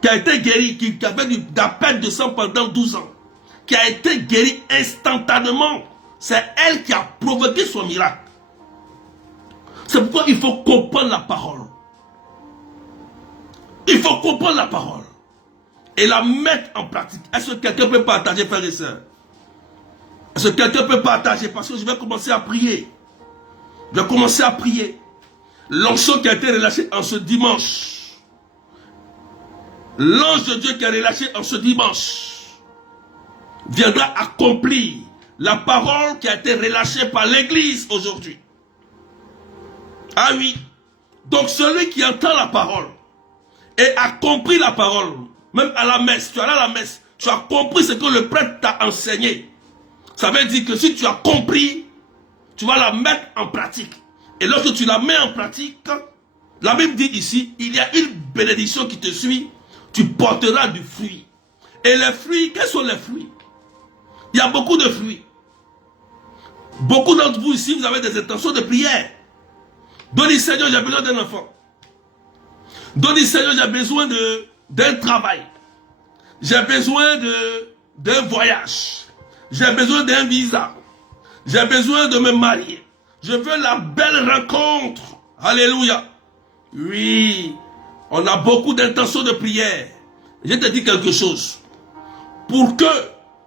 Qui avait de la perte de sang pendant 12 ans. Qui a été guérie instantanément. C'est elle qui a provoqué son miracle. C'est pourquoi il faut comprendre la parole. Il faut comprendre la parole et la mettre en pratique. Est-ce que quelqu'un peut partager, frères et sœurs? Est-ce que quelqu'un peut partager? Parce que je vais commencer à prier. Je vais commencer à prier. L'onction qui a été relâchée en ce dimanche. L'ange de Dieu qui a relâché en ce dimanche viendra accomplir la parole qui a été relâchée par l'église aujourd'hui. Ah oui. Donc celui qui entend la parole et a compris la parole, même à la messe, tu allais à la messe, tu as compris ce que le prêtre t'a enseigné. Ça veut dire que si tu as compris, tu vas la mettre en pratique. Et lorsque tu la mets en pratique, la Bible dit ici, il y a une bénédiction qui te suit, tu porteras du fruit. Et les fruits, quels sont les fruits? Il y a beaucoup de fruits. Beaucoup d'entre vous ici, vous avez des intentions de prière. Donnez Seigneur, j'ai besoin d'un enfant. Donnez Seigneur, j'ai besoin d'un travail. J'ai besoin d'un voyage. J'ai besoin d'un visa. J'ai besoin de me marier. Je veux la belle rencontre. Alléluia. Oui, on a beaucoup d'intentions de prière. Je te dis quelque chose. Pour que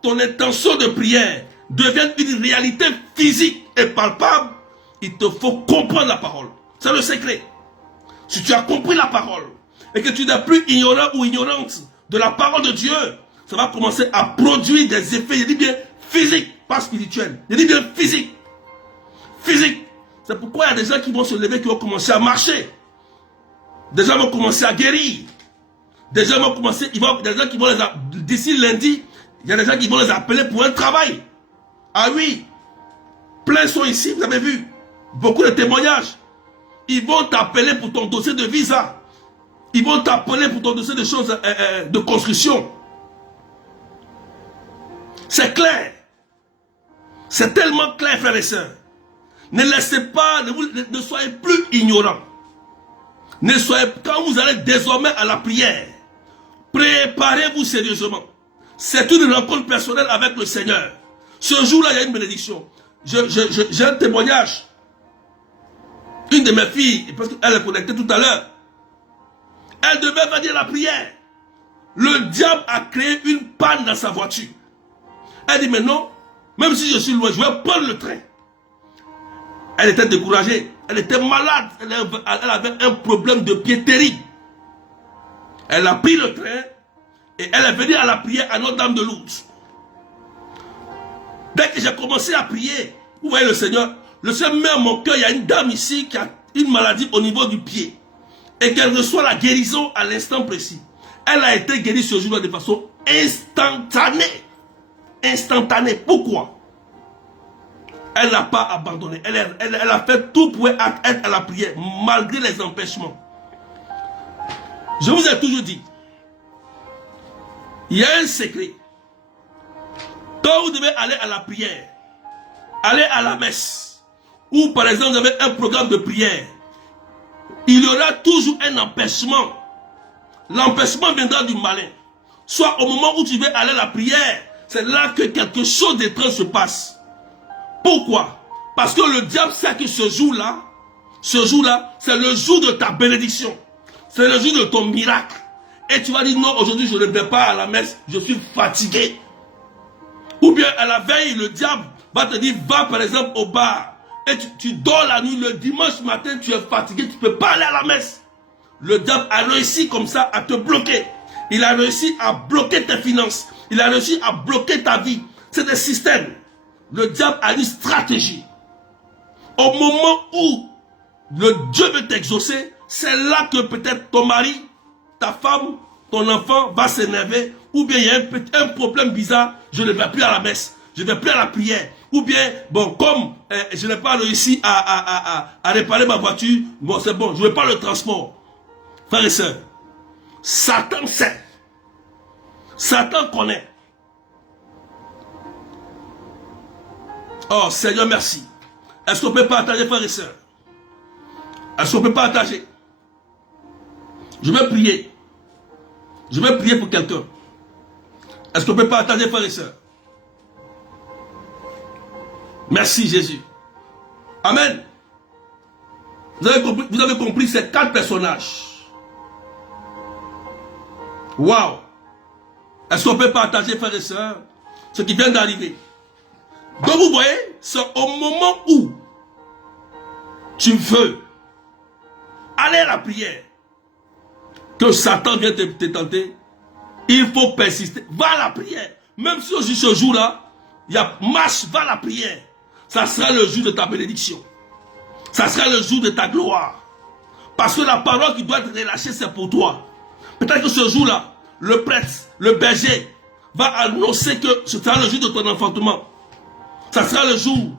ton intention de prière devienne une réalité physique et palpable, il te faut comprendre la parole. C'est le secret. Si tu as compris la parole et que tu n'es plus ignorant ou ignorante de la parole de Dieu, ça va commencer à produire des effets, je dis bien physiques, pas spirituels. Je dis bien physiques. Physique. C'est pourquoi il y a des gens qui vont se lever, qui vont commencer à marcher. Des gens vont commencer à guérir. Des gens vont commencer, des gens qui vont d'ici lundi, il y a des gens qui vont les appeler pour un travail. Ah oui. Plein sont ici, vous avez vu. Beaucoup de témoignages. Ils vont t'appeler pour ton dossier de visa. Ils vont t'appeler pour ton dossier de choses de construction. C'est clair. C'est tellement clair, frères et sœurs. Ne laissez pas, ne soyez plus ignorants. Quand vous allez désormais à la prière, préparez-vous sérieusement. C'est une rencontre personnelle avec le Seigneur. Ce jour-là, il y a une bénédiction. J'ai un témoignage. Une de mes filles, parce qu'elle est connectée tout à l'heure, elle devait venir à la prière. Le diable a créé une panne dans sa voiture. Elle dit, mais non, même si je suis loin, je vais prendre le train. Elle était découragée, elle était malade, elle avait un problème de pied terrible. Elle a pris le train et elle est venue à la prière à Notre-Dame de Lourdes. Dès que j'ai commencé à prier, vous voyez le Seigneur met à mon cœur, il y a une dame ici qui a une maladie au niveau du pied et qu'elle reçoit la guérison à l'instant précis. Elle a été guérie ce jour-là de façon instantanée. Instantanée. Pourquoi? Elle n'a pas abandonné. Elle a fait tout pour être à la prière, malgré les empêchements. Je vous ai toujours dit, il y a un secret. Quand vous devez aller à la prière, aller à la messe, ou par exemple vous avez un programme de prière, il y aura toujours un empêchement. L'empêchement viendra du malin. Soit au moment où tu veux aller à la prière, c'est là que quelque chose d'étrange se passe. Pourquoi? Parce que le diable sait que ce jour-là, c'est le jour de ta bénédiction. C'est le jour de ton miracle. Et tu vas dire, non, aujourd'hui je ne vais pas à la messe, je suis fatigué. Ou bien à la veille, le diable va te dire, va par exemple au bar. Et tu dors la nuit, le dimanche matin, tu es fatigué, tu ne peux pas aller à la messe. Le diable a réussi comme ça à te bloquer. Il a réussi à bloquer tes finances. Il a réussi à bloquer ta vie. C'est des systèmes. Le diable a une stratégie. Au moment où le Dieu veut t'exaucer, c'est là que peut-être ton mari, ta femme, ton enfant va s'énerver. Ou bien il y a un problème bizarre, je ne vais plus à la messe. Je ne vais plus à la prière. Ou bien, bon, comme je n'ai pas réussi à réparer ma voiture, bon, c'est bon, je ne veux pas le transport. Frères et sœurs, Satan sait. Satan connaît. Oh, Seigneur, merci. Est-ce qu'on peut partager, frères et sœurs? Est-ce qu'on peut partager? Je vais prier. Je vais prier pour quelqu'un. Est-ce qu'on peut partager, frères et sœurs? Merci, Jésus. Amen. Vous avez compris ces 4 personnages. Waouh! Est-ce qu'on peut partager, frères et sœurs, ce qui vient d'arriver? Donc vous voyez, c'est au moment où tu veux aller à la prière que Satan vient te tenter. Il faut persister. Va à la prière. Même si aujourd'hui, ce jour-là, il y a marche, va à la prière. Ça sera le jour de ta bénédiction. Ça sera le jour de ta gloire. Parce que la parole qui doit être relâchée, c'est pour toi. Peut-être que ce jour-là, le prêtre, le berger, va annoncer que ce sera le jour de ton enfantement. Ça sera le jour.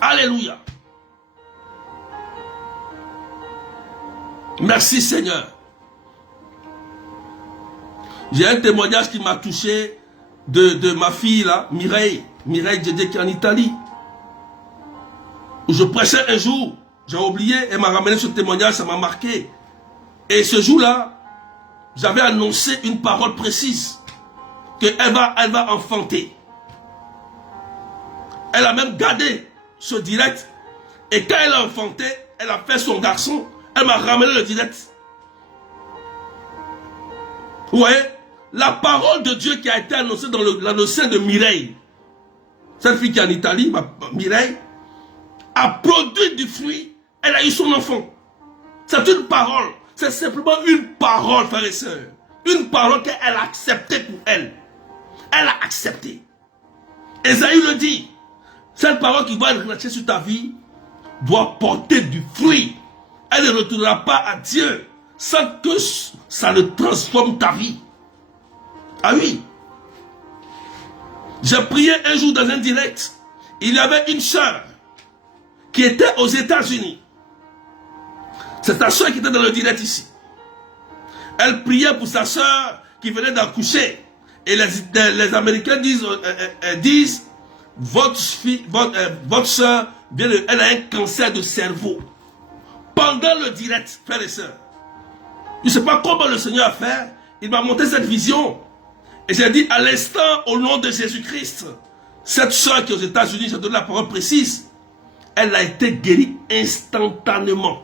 Alléluia. Merci Seigneur. J'ai un témoignage qui m'a touché de ma fille là, Mireille Djedje qui est en Italie. Où je prêchais un jour, j'ai oublié, elle m'a ramené ce témoignage, ça m'a marqué. Et ce jour-là, j'avais annoncé une parole précise, qu'elle va enfanter. Elle a même gardé ce direct, et quand elle a enfanté, elle a fait son garçon, elle m'a ramené le direct. Vous voyez, la parole de Dieu qui a été annoncée dans l'annonce de Mireille, cette fille qui est en Italie, Mireille, a produit du fruit, elle a eu son enfant. C'est une parole, c'est simplement une parole, frères et sœurs. Une parole qu'elle a acceptée pour elle. Elle a accepté. Esaïe le dit, cette parole qui va relâcher sur ta vie doit porter du fruit. Elle ne retournera pas à Dieu sans que ça ne transforme ta vie. Ah oui. J'ai prié un jour dans un direct. Il y avait une sœur qui était aux États-Unis. C'est ta sœur qui était dans le direct ici. Elle priait pour sa sœur qui venait d'accoucher. Et les Américains disent votre sœur, elle a un cancer de cerveau. Pendant le direct, frères et sœurs. Je ne sais pas comment le Seigneur a fait. Il m'a montré cette vision. Et j'ai dit à l'instant, au nom de Jésus-Christ, cette sœur qui est aux États-Unis, j'ai donné la parole précise, elle a été guérie instantanément.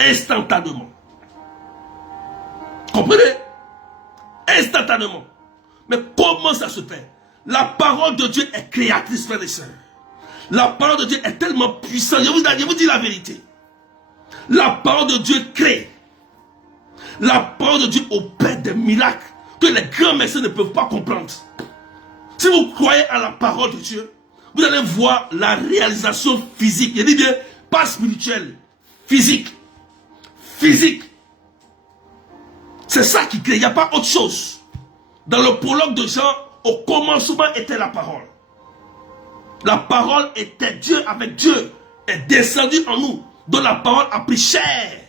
Instantanément. Comprenez? Instantanément. Mais comment ça se fait? La parole de Dieu est créatrice, frères et sœurs. La parole de Dieu est tellement puissante. Je vous dis la vérité. La parole de Dieu crée. La parole de Dieu opère des miracles que les grands médecins ne peuvent pas comprendre. Si vous croyez à la parole de Dieu, vous allez voir la réalisation physique. Je dis bien, pas spirituelle, physique. Physique. C'est ça qui crée, il n'y a pas autre chose. Dans le prologue de Jean, au commencement était la parole. La parole était Dieu avec Dieu, est descendue en nous, dont la parole a pris chair.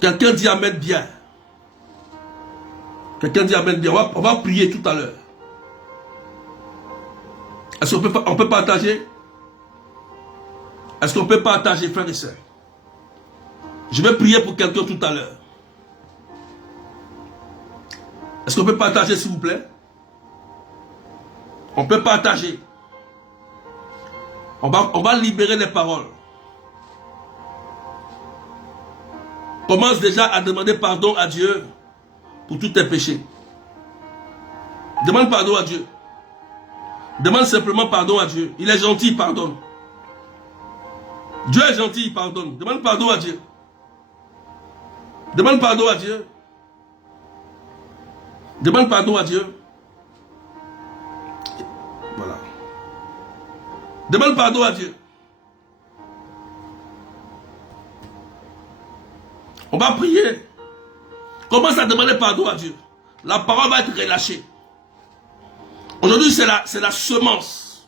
Quelqu'un dit Amen bien. Quelqu'un dit Amen bien. On va prier tout à l'heure. Est-ce qu'on peut partager? Est-ce qu'on peut partager, frères et sœurs? Je vais prier pour quelqu'un tout à l'heure. Est-ce qu'on peut partager, s'il vous plaît? On peut partager. On va libérer les paroles. Commence déjà à demander pardon à Dieu pour tous tes péchés. Demande pardon à Dieu. Demande simplement pardon à Dieu. Il est gentil, il pardonne. Dieu est gentil, il pardonne. Demande pardon à Dieu. Demande pardon à Dieu. Demande pardon à Dieu. Voilà. Demande pardon à Dieu. On va prier. Commence à demander pardon à Dieu. La parole va être relâchée. Aujourd'hui, c'est la semence.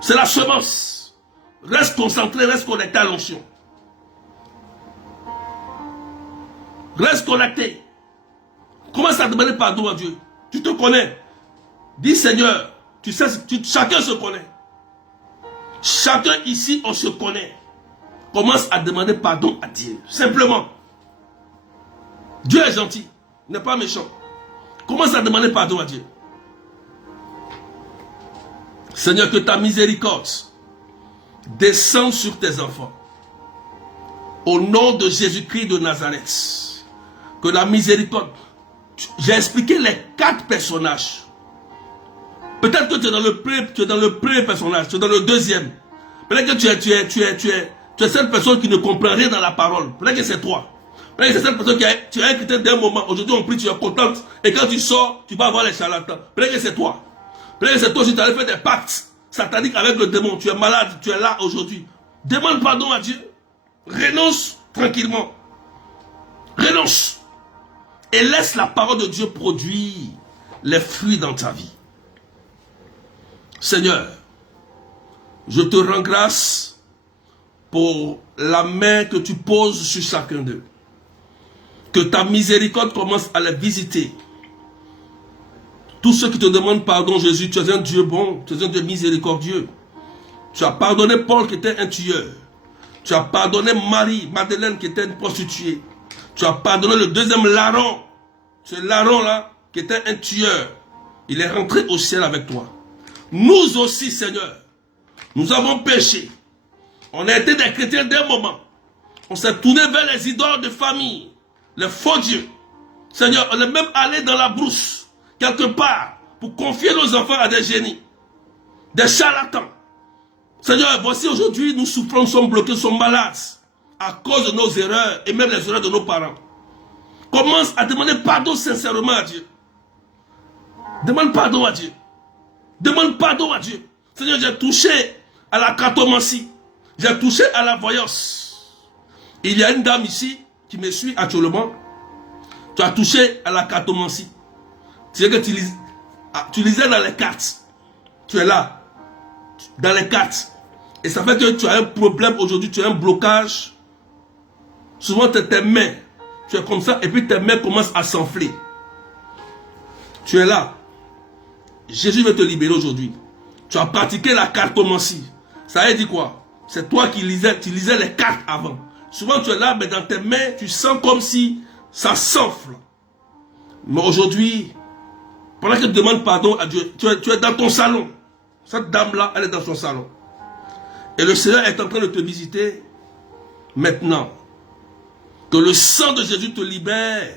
C'est la semence. Reste concentré, reste connecté à l'onction. Reste connecté. Commence à demander pardon à Dieu. Tu te connais. Dis Seigneur, tu sais, chacun se connaît. Chacun ici, on se connaît. Commence à demander pardon à Dieu. Simplement. Dieu est gentil. Il n'est pas méchant. Commence à demander pardon à Dieu. Seigneur, que ta miséricorde, descend sur tes enfants. Au nom de Jésus-Christ de Nazareth, que la miséricorde... J'ai expliqué les 4 personnages. Peut-être que tu es dans le premier personnage, tu es dans le deuxième. Peut-être que tu es cette personne qui ne comprend rien dans la parole. Peut-être que c'est toi. Peut-être que c'est cette personne tu as écouté d'un moment. Aujourd'hui on prie, tu es contente. Et quand tu sors, tu vas voir les charlatans. Peut-être que c'est toi. Peut-être que c'est toi si tu avais fait des pactes sataniques avec le démon. Tu es malade, tu es là aujourd'hui. Demande pardon à Dieu. Renonce tranquillement. Renonce. Et laisse la parole de Dieu produire les fruits dans ta vie. Seigneur, je te rends grâce pour la main que tu poses sur chacun d'eux. Que ta miséricorde commence à les visiter. Tous ceux qui te demandent pardon, Jésus, tu es un Dieu bon, tu es un Dieu miséricordieux. Tu as pardonné Paul qui était un tueur. Tu as pardonné Marie, Madeleine qui était une prostituée. Tu as pardonné le deuxième larron. Ce larron-là, qui était un tueur, il est rentré au ciel avec toi. Nous aussi, Seigneur, nous avons péché. On a été des chrétiens d'un moment. On s'est tourné vers les idoles de famille, les faux dieux. Seigneur, on est même allé dans la brousse, quelque part, pour confier nos enfants à des génies, des charlatans. Seigneur, voici aujourd'hui, nous souffrons, nous sommes bloqués, nous sommes malades, à cause de nos erreurs, et même les erreurs de nos parents. Commence à demander pardon sincèrement à Dieu. Demande pardon à Dieu. Demande pardon à Dieu. Seigneur, j'ai touché à la cartomancie. J'ai touché à la voyance. Il y a une dame ici qui me suit actuellement. Tu as touché à la cartomancie. Tu sais que tu lisais dans les cartes. Tu es là. Dans les cartes. Et ça fait que tu as un problème aujourd'hui. Tu as un blocage. Souvent, tes mains. Tu es comme ça et puis tes mains commencent à s'enfler. Tu es là. Jésus veut te libérer aujourd'hui. Tu as pratiqué la cartomancie. Ça veut dire quoi? C'est toi qui lisais les cartes avant. Souvent tu es là, mais dans tes mains, tu sens comme si ça s'enfle. Mais aujourd'hui, pendant que tu demandes pardon à Dieu, tu es dans ton salon. Cette dame-là, elle est dans son salon. Et le Seigneur est en train de te visiter maintenant. Que le sang de Jésus te libère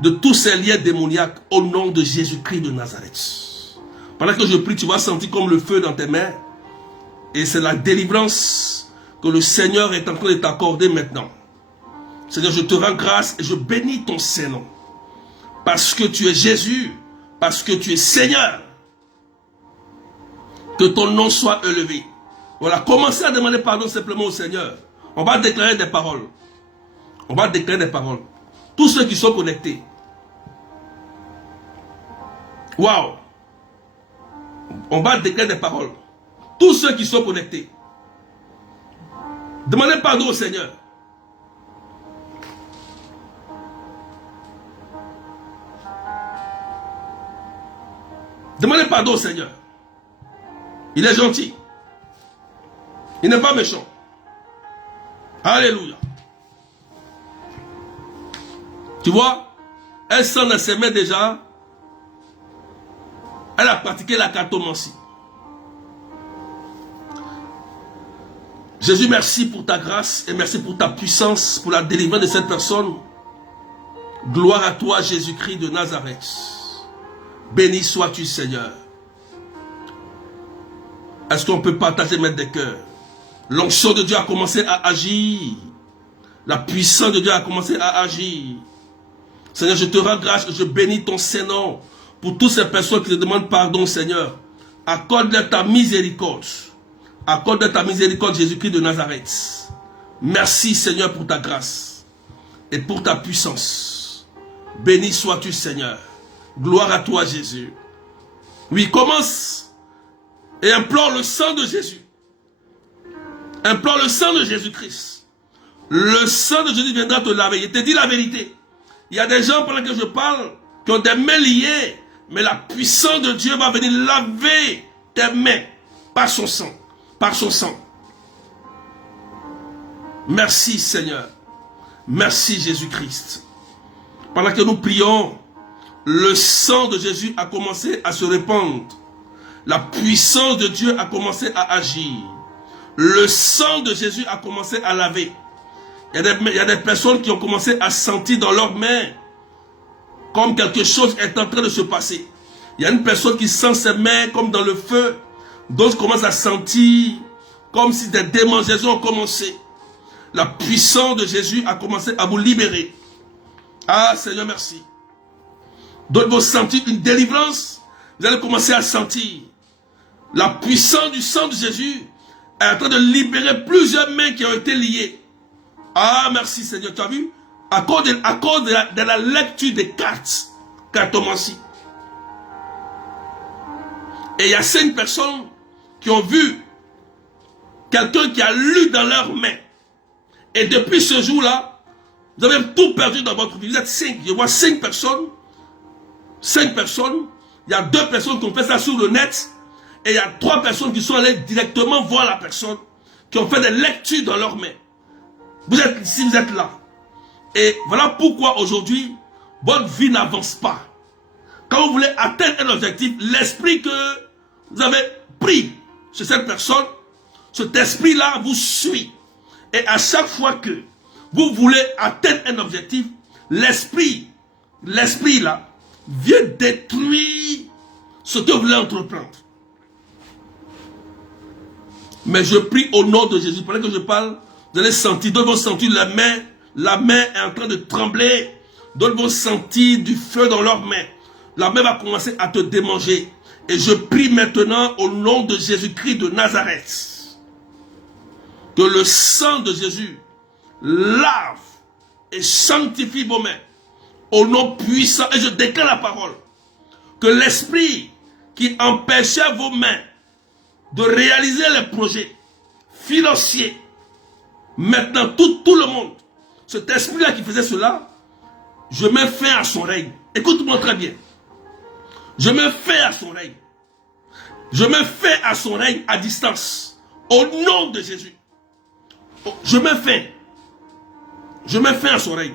de tous ces liens démoniaques au nom de Jésus-Christ de Nazareth. Pendant que je prie, tu vas sentir comme le feu dans tes mains. Et c'est la délivrance que le Seigneur est en train de t'accorder maintenant. Seigneur, je te rends grâce et je bénis ton Saint-Nom. Parce que tu es Jésus, parce que tu es Seigneur. Que ton nom soit élevé. Voilà, commencez à demander pardon simplement au Seigneur. On va déclarer des paroles. On va déclarer des paroles. Tous ceux qui sont connectés. Waouh. On va déclarer des paroles. Tous ceux qui sont connectés. Demandez pardon au Seigneur. Demandez pardon au Seigneur. Il est gentil. Il n'est pas méchant. Alléluia. Tu vois, elle sent dans ses mains déjà. Elle a pratiqué la cartomancie. Jésus, merci pour ta grâce et merci pour ta puissance, pour la délivrance de cette personne. Gloire à toi, Jésus-Christ de Nazareth. Béni sois-tu, Seigneur. Est-ce qu'on peut partager, maître des cœurs? L'onction de Dieu a commencé à agir. La puissance de Dieu a commencé à agir. Seigneur, je te rends grâce et je bénis ton Saint-Nom pour toutes ces personnes qui te demandent pardon, Seigneur. Accorde-leur ta miséricorde. Accorde ta miséricorde, Jésus-Christ de Nazareth. Merci, Seigneur, pour ta grâce et pour ta puissance. Béni sois-tu, Seigneur. Gloire à toi, Jésus. Oui, commence et implore le sang de Jésus. Implore le sang de Jésus-Christ. Le sang de Jésus viendra te laver. Je te dis la vérité. Il y a des gens pendant que je parle qui ont des mains liées, mais la puissance de Dieu va venir laver tes mains par son sang. Par son sang. Merci Seigneur. Merci Jésus-Christ. Pendant que nous prions, le sang de Jésus a commencé à se répandre. La puissance de Dieu a commencé à agir. Le sang de Jésus a commencé à laver. Il y a des personnes qui ont commencé à sentir dans leurs mains comme quelque chose est en train de se passer. Il y a une personne qui sent ses mains comme dans le feu. D'autres commencent à sentir comme si des démangeaisons ont commencé. La puissance de Jésus a commencé à vous libérer. Ah Seigneur, merci. D'autres vont sentir une délivrance. Vous allez commencer à sentir la puissance du sang de Jésus est en train de libérer plusieurs mains qui ont été liées. Ah merci Seigneur, tu as vu? À cause de la lecture des cartes, cartomancie. Et il y a 5 personnes qui ont vu quelqu'un qui a lu dans leurs mains. Et depuis ce jour-là, vous avez tout perdu dans votre vie. Vous êtes 5. Je vois 5 personnes. 5 personnes. Il y a 2 personnes qui ont fait ça sur le net. Et il y a 3 personnes qui sont allées directement voir la personne. Qui ont fait des lectures dans leurs mains. Vous êtes ici, vous êtes là. Et voilà pourquoi aujourd'hui, votre vie n'avance pas. Quand vous voulez atteindre un objectif, l'esprit que vous avez pris chez cette personne, cet esprit-là vous suit. Et à chaque fois que vous voulez atteindre un objectif, l'esprit là, vient détruire ce que vous voulez entreprendre. Mais je prie au nom de Jésus. Pendant que je parle, vous allez sentir, d'autres vont sentir la main est en train de trembler. D'autres vont sentir du feu dans leurs mains. La main va commencer à te démanger. Et je prie maintenant au nom de Jésus-Christ de Nazareth. Que le sang de Jésus lave et sanctifie vos mains. Au nom puissant. Et je déclare la parole. Que l'esprit qui empêchait vos mains de réaliser les projets financiers. Maintenant, tout le monde. Cet esprit-là qui faisait cela, je mets fin à son règne. Écoute-moi très bien. Je mets fin à son règne. Je mets fin à son règne à distance. Au nom de Jésus. Je mets fin. Je mets fin à son règne.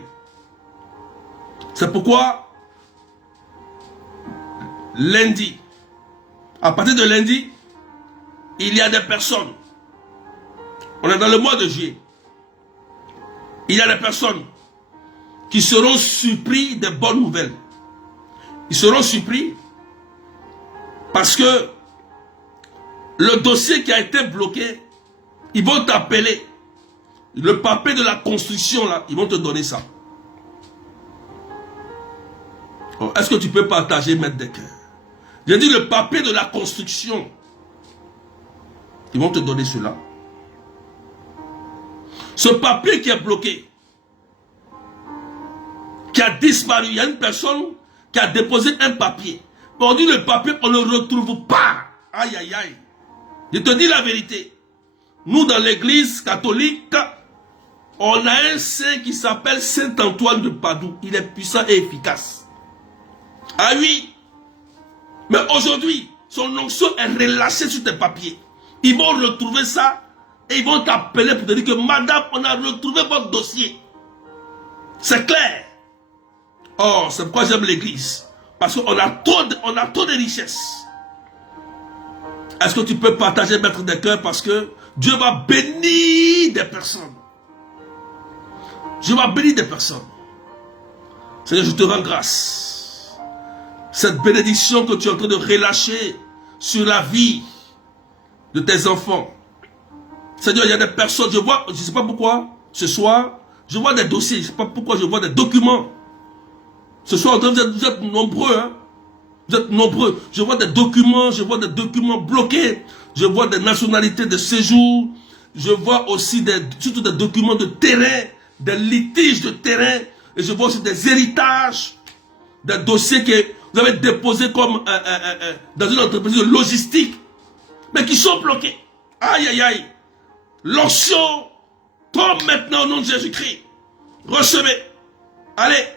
C'est pourquoi lundi, à partir de lundi, il y a des personnes. On est dans le mois de juillet. Il y a des personnes qui seront surpris des bonnes nouvelles. Ils seront surpris parce que le dossier qui a été bloqué, ils vont t'appeler. Le papier de la construction, là, ils vont te donner ça. Oh, est-ce que tu peux partager, maître des cœurs? J'ai dit le papier de la construction. Ils vont te donner cela. Ce papier qui est bloqué, qui a disparu, il y a une personne qui a déposé un papier. Mais on dit le papier, on ne le retrouve pas. Aïe, aïe, aïe. Je te dis la vérité. Nous, dans l'église catholique, on a un saint qui s'appelle Saint Antoine de Padoue. Il est puissant et efficace. Ah oui. Mais aujourd'hui, son onction est relâchée sur tes papiers. Ils vont retrouver ça et ils vont t'appeler pour te dire que madame, on a retrouvé votre dossier. C'est clair. Oh, c'est pourquoi j'aime l'église. Parce qu'on a trop de richesses. Est-ce que tu peux partager, maître des cœurs, parce que Dieu va bénir des personnes. Dieu va bénir des personnes. Seigneur, je te rends grâce. Cette bénédiction que tu es en train de relâcher sur la vie de tes enfants. Seigneur, il y a des personnes, je vois, je ne sais pas pourquoi, ce soir, je vois des dossiers, je ne sais pas pourquoi, je vois des documents. Ce soir, vous êtes nombreux, hein? Vous êtes nombreux. Je vois des documents bloqués. Je vois des nationalités de séjour. Je vois aussi surtout des documents de terrain, des litiges de terrain. Et je vois aussi des héritages, des dossiers que vous avez déposés comme dans une entreprise de logistique, mais qui sont bloqués. Aïe, aïe, aïe. L'onction tombe maintenant au nom de Jésus-Christ. Recevez. Allez.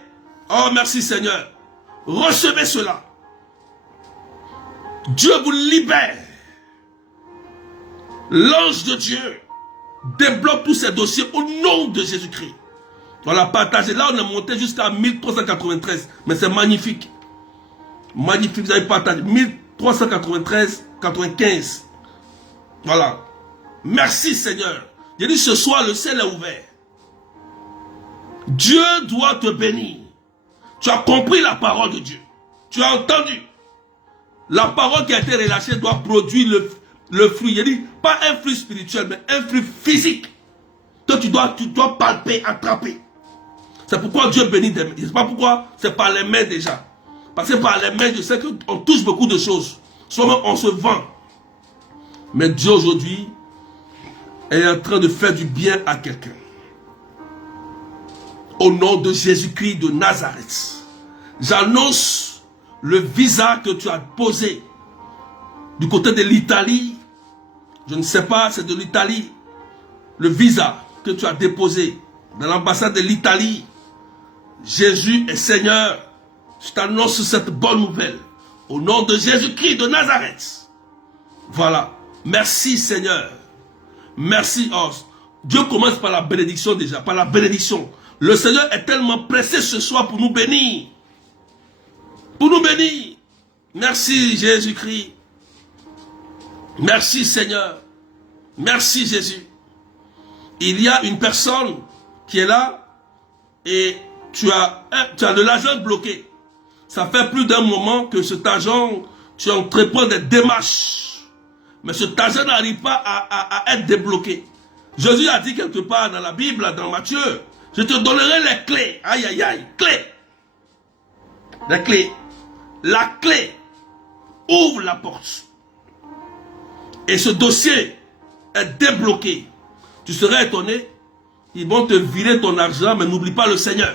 Oh, merci Seigneur. Recevez cela. Dieu vous libère. L'ange de Dieu débloque tous ces dossiers au nom de Jésus-Christ. On l'a partagé. Là, on est monté jusqu'à 1393. Mais c'est magnifique. Magnifique. Vous avez partagé. 1393, 95. Voilà. Merci Seigneur. J'ai dit ce soir, le ciel est ouvert. Dieu doit te bénir. Tu as compris la parole de Dieu. Tu as entendu. La parole qui a été relâchée doit produire le fruit. Il dit, pas un fruit spirituel, mais un fruit physique. Que tu dois palper, attraper. C'est pourquoi Dieu bénit des mains. C'est pas pourquoi, c'est par les mains déjà. Parce que par les mains, je sais qu'on touche beaucoup de choses. Soit on se vend. Mais Dieu aujourd'hui est en train de faire du bien à quelqu'un. Au nom de Jésus-Christ de Nazareth, j'annonce le visa que tu as posé du côté de l'Italie. Je ne sais pas, c'est de l'Italie. Le visa que tu as déposé dans l'ambassade de l'Italie. Jésus est Seigneur. Je t'annonce cette bonne nouvelle. Au nom de Jésus-Christ de Nazareth. Voilà. Merci Seigneur. Merci. Oh, Dieu commence par la bénédiction déjà. Par la bénédiction. Le Seigneur est tellement pressé ce soir pour nous bénir. Pour nous bénir. Merci Jésus-Christ. Merci Seigneur. Merci Jésus. Il y a une personne qui est là et tu as de l'argent bloqué. Ça fait plus d'un moment que cet argent, tu entreprends des démarches. Mais cet argent n'arrive pas à être débloqué. Jésus a dit quelque part dans la Bible, dans Matthieu, je te donnerai les clés. Aïe, aïe, aïe, clés. Les clés. La clé ouvre la porte. Et ce dossier est débloqué. Tu serais étonné. Ils vont te virer ton argent, mais n'oublie pas le Seigneur.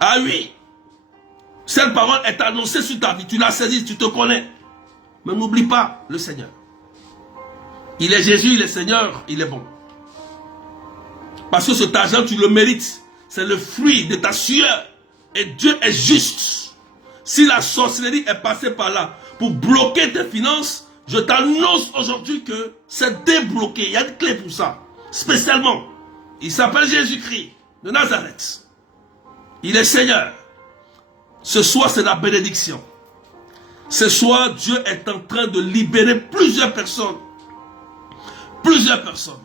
Ah oui. Cette parole est annoncée sur ta vie. Tu l'as saisie, tu te connais. Mais n'oublie pas le Seigneur. Il est Jésus, il est Seigneur, il est bon. Parce que cet argent, tu le mérites. C'est le fruit de ta sueur. Et Dieu est juste. Si la sorcellerie est passée par là pour bloquer tes finances, je t'annonce aujourd'hui que c'est débloqué. Il y a une clé pour ça. Spécialement. Il s'appelle Jésus-Christ de Nazareth. Il est Seigneur. Ce soir, c'est la bénédiction. Ce soir, Dieu est en train de libérer plusieurs personnes. Plusieurs personnes.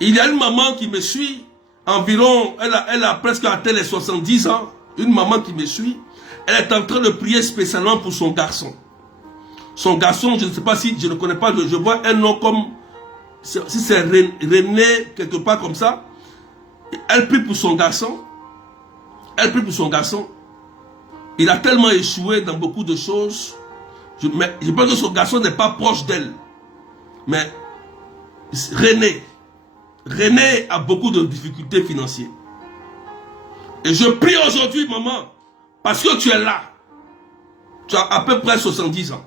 Il y a une maman qui me suit, environ, elle a presque atteint les 70 ans. Une maman qui me suit, elle est en train de prier spécialement pour son garçon. Son garçon, je ne sais pas si, je ne connais pas, je vois un nom comme, si c'est René, quelque part comme ça. Elle prie pour son garçon. Elle prie pour son garçon. Il a tellement échoué dans beaucoup de choses. Je pense que son garçon n'est pas proche d'elle. Mais René a beaucoup de difficultés financières. Et je prie aujourd'hui, maman, parce que tu es là. Tu as à peu près 70 ans.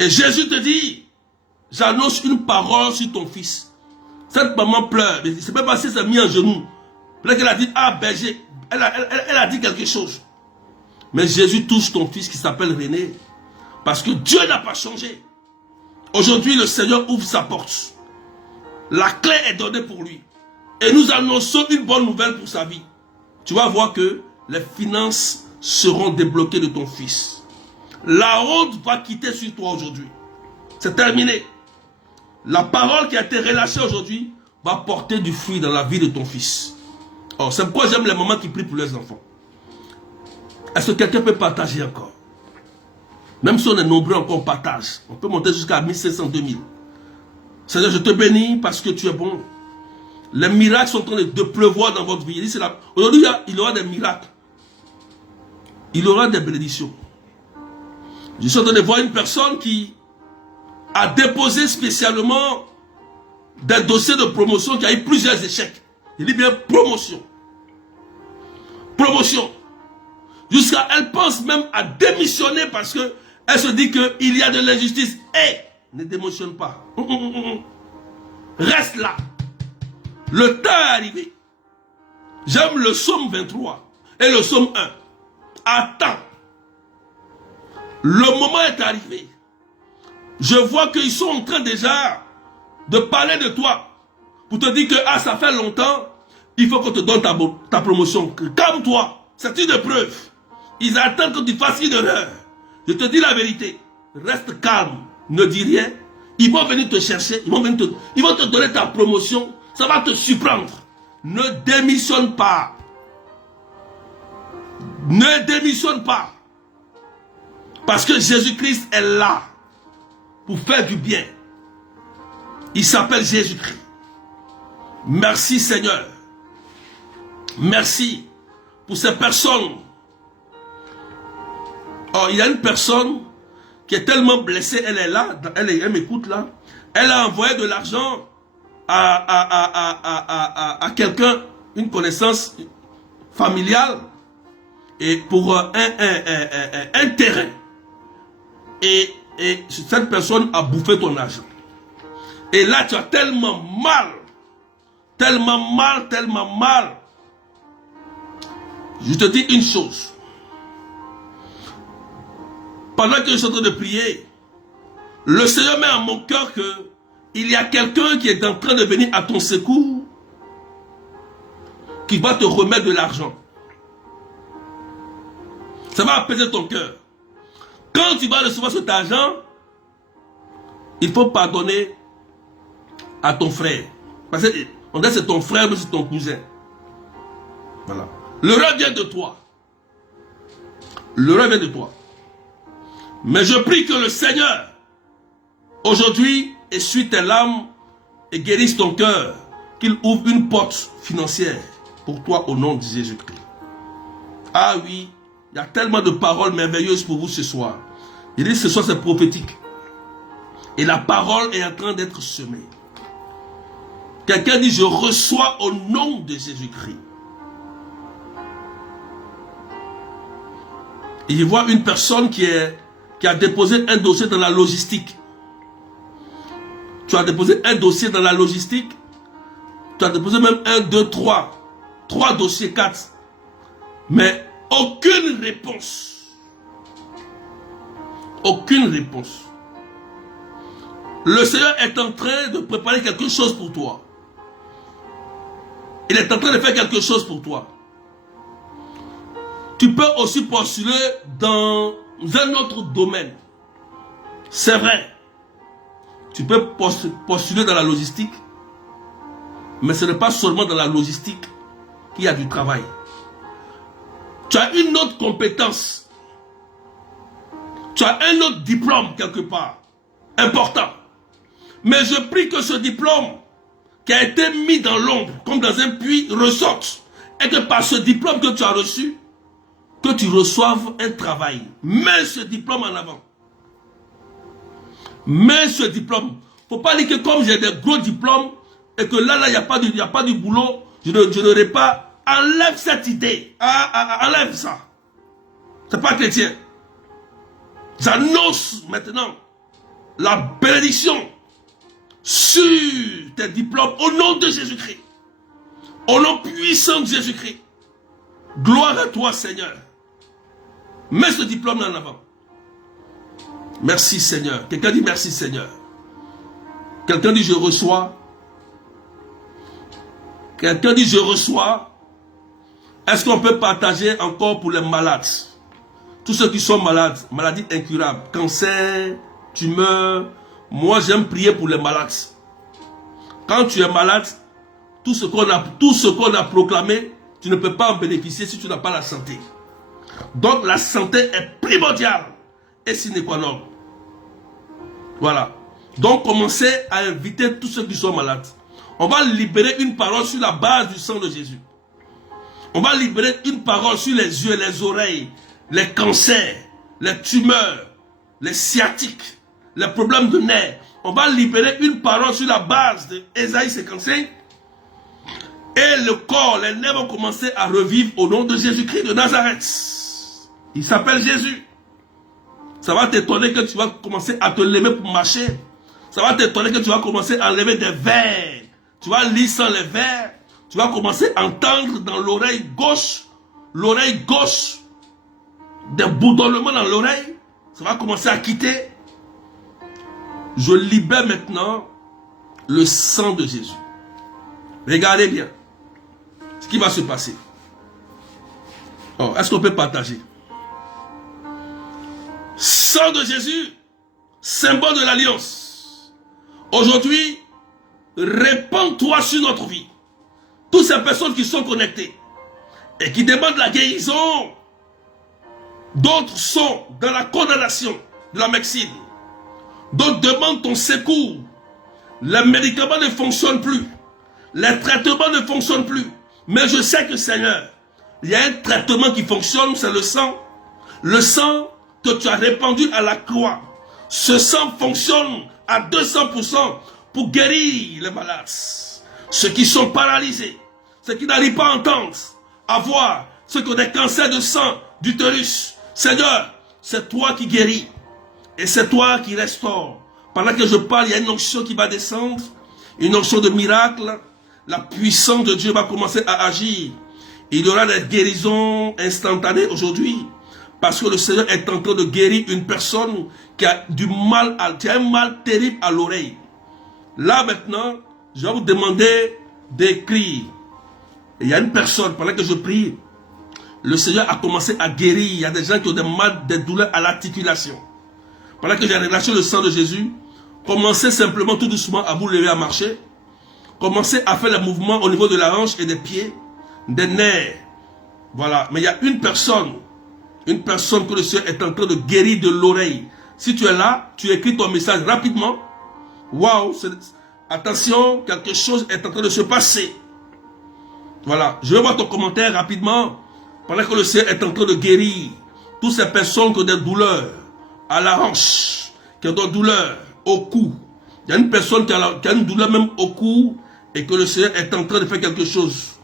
Et Jésus te dit, j'annonce une parole sur ton fils. Cette maman pleure. Mais c'est pas parce qu'elle s'est mise en genoux. Peut-être qu'elle a dit, ah berger. Elle a dit quelque chose. Mais Jésus touche ton fils qui s'appelle René. Parce que Dieu n'a pas changé. Aujourd'hui, le Seigneur ouvre sa porte. La clé est donnée pour lui. Et nous annonçons une bonne nouvelle pour sa vie. Tu vas voir que les finances seront débloquées de ton fils. La honte va quitter sur toi aujourd'hui. C'est terminé. La parole qui a été relâchée aujourd'hui va porter du fruit dans la vie de ton fils. Oh, c'est pourquoi j'aime les mamans qui prient pour leurs enfants. Est-ce que quelqu'un peut partager encore? Même si on est nombreux encore, on partage. On peut monter jusqu'à 1500, 2000. Seigneur, je te bénis parce que tu es bon. Les miracles sont en train de pleuvoir dans votre vie. Aujourd'hui, il y aura des miracles. Il y aura des bénédictions. Je suis en train de voir une personne qui a déposé spécialement des dossiers de promotion qui a eu plusieurs échecs. Il dit bien promotion. Promotion. Jusqu'à elle pense même à démissionner parce que elle se dit qu'il y a de l'injustice. Ne démissionne pas. Reste là. Le temps est arrivé. J'aime le psaume 23 et le psaume 1. Attends. Le moment est arrivé. Je vois qu'ils sont en train déjà de parler de toi. Pour te dire que ça fait longtemps, il faut qu'on te donne ta promotion. Calme-toi. C'est une preuve. Ils attendent que tu fasses une erreur. Je te dis la vérité. Reste calme. Ne dis rien. Ils vont venir te chercher, ils vont te donner ta promotion, ça va te surprendre. Ne démissionne pas. Ne démissionne pas. Parce que Jésus-Christ est là pour faire du bien. Il s'appelle Jésus-Christ. Merci Seigneur. Merci pour ces personnes. Oh, il y a une personne qui est tellement blessée, elle est là, elle m'écoute là. Elle a envoyé de l'argent à quelqu'un, une connaissance familiale, et pour un terrain. Et cette personne a bouffé ton argent. Et là, tu as tellement mal. Tellement mal, tellement mal. Je te dis une chose. Pendant que je suis en train de prier, le Seigneur met en mon cœur que il y a quelqu'un qui est en train de venir à ton secours, qui va te remettre de l'argent. Ça va apaiser ton cœur. Quand tu vas recevoir cet argent, il faut pardonner à ton frère. Parce que on dit c'est ton frère, mais c'est ton cousin. Voilà. Le rêve vient de toi. Le rêve vient de toi. Mais je prie que le Seigneur, aujourd'hui, essuie tes larmes et guérisse ton cœur. Qu'il ouvre une porte financière pour toi au nom de Jésus-Christ. Ah oui, il y a tellement de paroles merveilleuses pour vous ce soir. Il dit ce soir c'est prophétique. Et la parole est en train d'être semée. Quelqu'un dit je reçois au nom de Jésus-Christ. Et je vois une personne qui a déposé un dossier dans la logistique. Tu as déposé un dossier dans la logistique. Tu as déposé même 1, 2, 3. 3 dossiers, 4. Mais aucune réponse. Aucune réponse. Le Seigneur est en train de préparer quelque chose pour toi. Il est en train de faire quelque chose pour toi. Tu peux aussi postuler dans un autre domaine. C'est vrai. Tu peux postuler dans la logistique. Mais ce n'est pas seulement dans la logistique qu'il y a du travail. Tu as une autre compétence. Tu as un autre diplôme quelque part. Important. Mais je prie que ce diplôme qui a été mis dans l'ombre, comme dans un puits, ressorte. Et que par ce diplôme que tu as reçu, que tu reçoives un travail. Mets ce diplôme en avant. Mets ce diplôme. Il ne faut pas dire que comme j'ai des gros diplômes et que là, il n'y a pas du boulot, je n'aurai pas. Enlève cette idée. Enlève ça. Ce n'est pas chrétien. J'annonce maintenant la bénédiction sur tes diplômes au nom de Jésus-Christ. Au nom puissant de Jésus-Christ. Gloire à toi, Seigneur. Mets ce diplôme en avant. Merci, Seigneur. Quelqu'un dit merci, Seigneur. Quelqu'un dit je reçois. Quelqu'un dit je reçois. Est-ce qu'on peut partager encore pour les malades? Tous ceux qui sont malades, maladies incurables, cancer, tumeur. Moi, j'aime prier pour les malades. Quand tu es malade, tout ce qu'on a proclamé, tu ne peux pas en bénéficier si tu n'as pas la santé. Donc la santé est primordiale et sine qua non. Voilà. Donc commencez à inviter tous ceux qui sont malades. On va libérer une parole sur la base du sang de Jésus. On va libérer une parole sur les yeux, les oreilles, les cancers, les tumeurs, les sciatiques, les problèmes de nerfs. On va libérer une parole sur la base de Ésaïe 55. Et le corps, les nerfs vont commencer à revivre au nom de Jésus-Christ de Nazareth. Il s'appelle Jésus. Ça va t'étonner que tu vas commencer à te lever pour marcher. Ça va t'étonner que tu vas commencer à enlever des vers. Tu vas lire sans les vers. Tu vas commencer à entendre dans l'oreille gauche, des bourdonnements dans l'oreille. Ça va commencer à quitter. Je libère maintenant le sang de Jésus. Regardez bien ce qui va se passer. Oh, est-ce qu'on peut partager? Sang de Jésus, symbole de l'alliance. Aujourd'hui, répands-toi sur notre vie. Toutes ces personnes qui sont connectées et qui demandent la guérison, d'autres sont dans la condamnation de la médecine. D'autres demandent ton secours. Les médicaments ne fonctionnent plus. Les traitements ne fonctionnent plus. Mais je sais que Seigneur, il y a un traitement qui fonctionne, c'est le sang. Le sang que tu as répandu à la croix. Ce sang fonctionne à 200% pour guérir les malades. Ceux qui sont paralysés, ceux qui n'arrivent pas à entendre, à voir, ceux qui ont des cancers de sang, d'utérus. Seigneur, c'est toi qui guéris. Et c'est toi qui restaures. Pendant que je parle, il y a une onction qui va descendre. Une onction de miracle. La puissance de Dieu va commencer à agir. Il y aura des guérisons instantanées aujourd'hui. Parce que le Seigneur est en train de guérir une personne qui a du mal, qui a un mal terrible à l'oreille. Là maintenant, je vais vous demander d'écrire. Il y a une personne, pendant que je prie, le Seigneur a commencé à guérir. Il y a des gens qui ont des mal, des douleurs à l'articulation. Pendant que j'ai relâché le sang de Jésus, commencez simplement tout doucement à vous lever à marcher. Commencez à faire les mouvements au niveau de la hanche et des pieds, des nerfs. Voilà. Mais il y a une personne que le Seigneur est en train de guérir de l'oreille. Si tu es là, tu écris ton message rapidement. Waouh, attention, quelque chose est en train de se passer. Voilà. Je vais voir ton commentaire rapidement. Pendant que le Seigneur est en train de guérir toutes ces personnes qui ont des douleurs à la hanche, qui ont des douleurs au cou. Il y a une personne qui a une douleur même au cou et que le Seigneur est en train de faire quelque chose.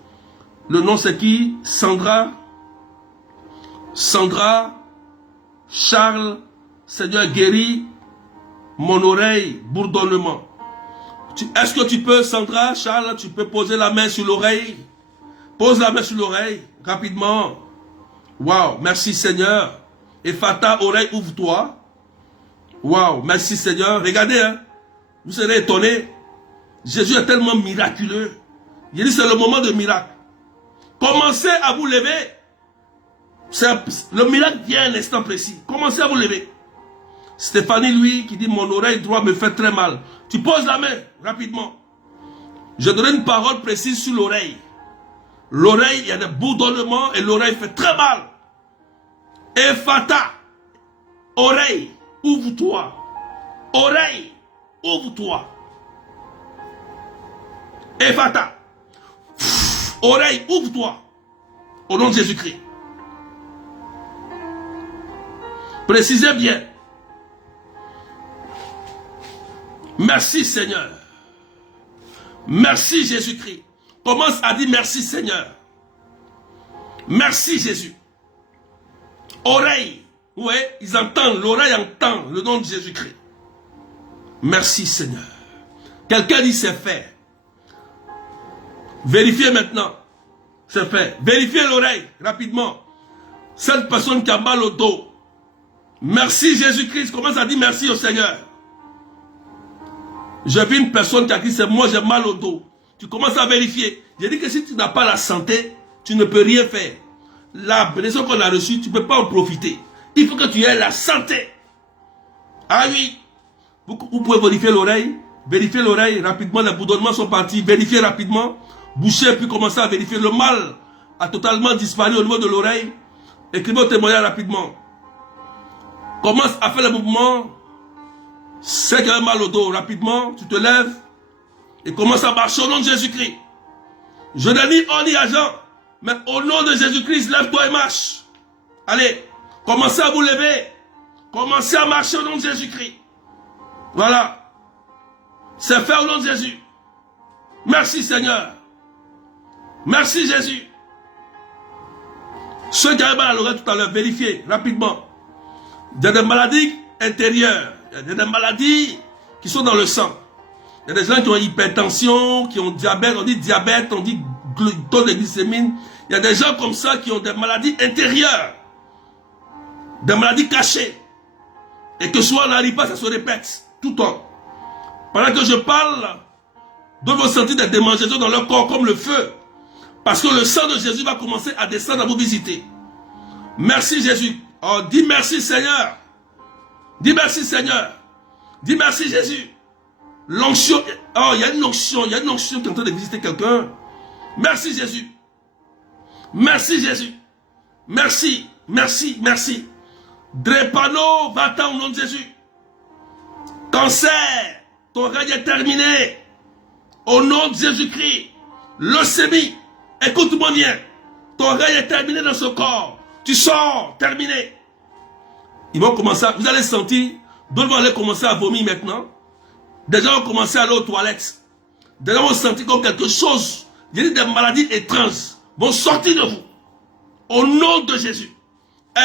Le nom c'est qui? Sandra. Sandra. Charles. Seigneur guérit mon oreille, bourdonnement. Est-ce que tu peux, Sandra, Charles, tu peux poser la main sur l'oreille? Pose la main sur l'oreille, rapidement. Waouh, merci Seigneur. Ephata, oreille, ouvre-toi. Waouh, merci Seigneur. Regardez, hein. Vous serez étonnés. Jésus est tellement miraculeux. Il dit c'est le moment de miracle. Commencez à vous lever. Le miracle vient à un instant précis. Commencez à vous lever. Stéphanie, lui, qui dit mon oreille droite me fait très mal. Tu poses la main rapidement. Je donne une parole précise sur l'oreille. L'oreille, il y a des bourdonnements et l'oreille fait très mal. Ephata, oreille, ouvre-toi. Oreille, ouvre-toi. Ephata, oreille, ouvre-toi. Au nom de Jésus-Christ. Précisez bien. Merci Seigneur. Merci Jésus-Christ. Commence à dire merci Seigneur. Merci Jésus. Oreille. Ouais, ils entendent. L'oreille entend le nom de Jésus-Christ. Merci Seigneur. Quelqu'un dit c'est fait. Vérifiez maintenant. C'est fait. Vérifiez l'oreille rapidement. Cette personne qui a mal au dos. Merci Jésus-Christ. Commence à dire merci au Seigneur. J'ai vu une personne qui a dit c'est moi j'ai mal au dos. Tu commences à vérifier. J'ai dit que si tu n'as pas la santé, tu ne peux rien faire. La bénédiction qu'on a reçue, tu ne peux pas en profiter. Il faut que tu aies la santé. Ah oui. Vous pouvez vérifier l'oreille. Vérifiez l'oreille rapidement. Les bourdonnements sont partis. Vérifiez rapidement. Bouchez puis commencez à vérifier. Le mal a totalement disparu au niveau de l'oreille. Écrivez au témoignage rapidement. Commence à faire le mouvement. C'est qu'il y a mal au dos. Rapidement, tu te lèves et commence à marcher au nom de Jésus-Christ. Je ne dis on y agent, mais au nom de Jésus-Christ, lève-toi et marche. Allez, commencez à vous lever. Commencez à marcher au nom de Jésus-Christ. Voilà. C'est fait au nom de Jésus. Merci Seigneur. Merci Jésus. Ceux qui avaient mal à l'oreille tout à l'heure, vérifiez rapidement. Il y a des maladies intérieures. Il y a des maladies qui sont dans le sang. Il y a des gens qui ont hypertension, qui ont diabète. On dit diabète, on dit taux de glycémie. Il y a des gens comme ça qui ont des maladies intérieures. Des maladies cachées. Et que soit on n'arrive pas, ça se répète tout le temps. Pendant que je parle, d'autres vont sentir des démangeaisons dans leur corps comme le feu. Parce que le sang de Jésus va commencer à descendre à vous visiter. Merci Jésus. Oh, dis merci Seigneur. Dis merci Seigneur. Dis merci Jésus. L'onction, oh, il y a une onction qui est en train de visiter quelqu'un. Merci Jésus. Merci Jésus. Merci, merci, merci. Drépano, va-t'en au nom de Jésus. Cancer, ton règne est terminé. Au nom de Jésus-Christ. Leucémie, écoute-moi bien. Ton règne est terminé dans ce corps. Tu sors, terminé. Ils vont commencer, vous allez sentir, d'autres vont aller commencer à vomir maintenant. Des gens vont commencer à aller aux toilettes. Des gens vont sentir comme quelque chose, des maladies étranges vont sortir de vous. Au nom de Jésus.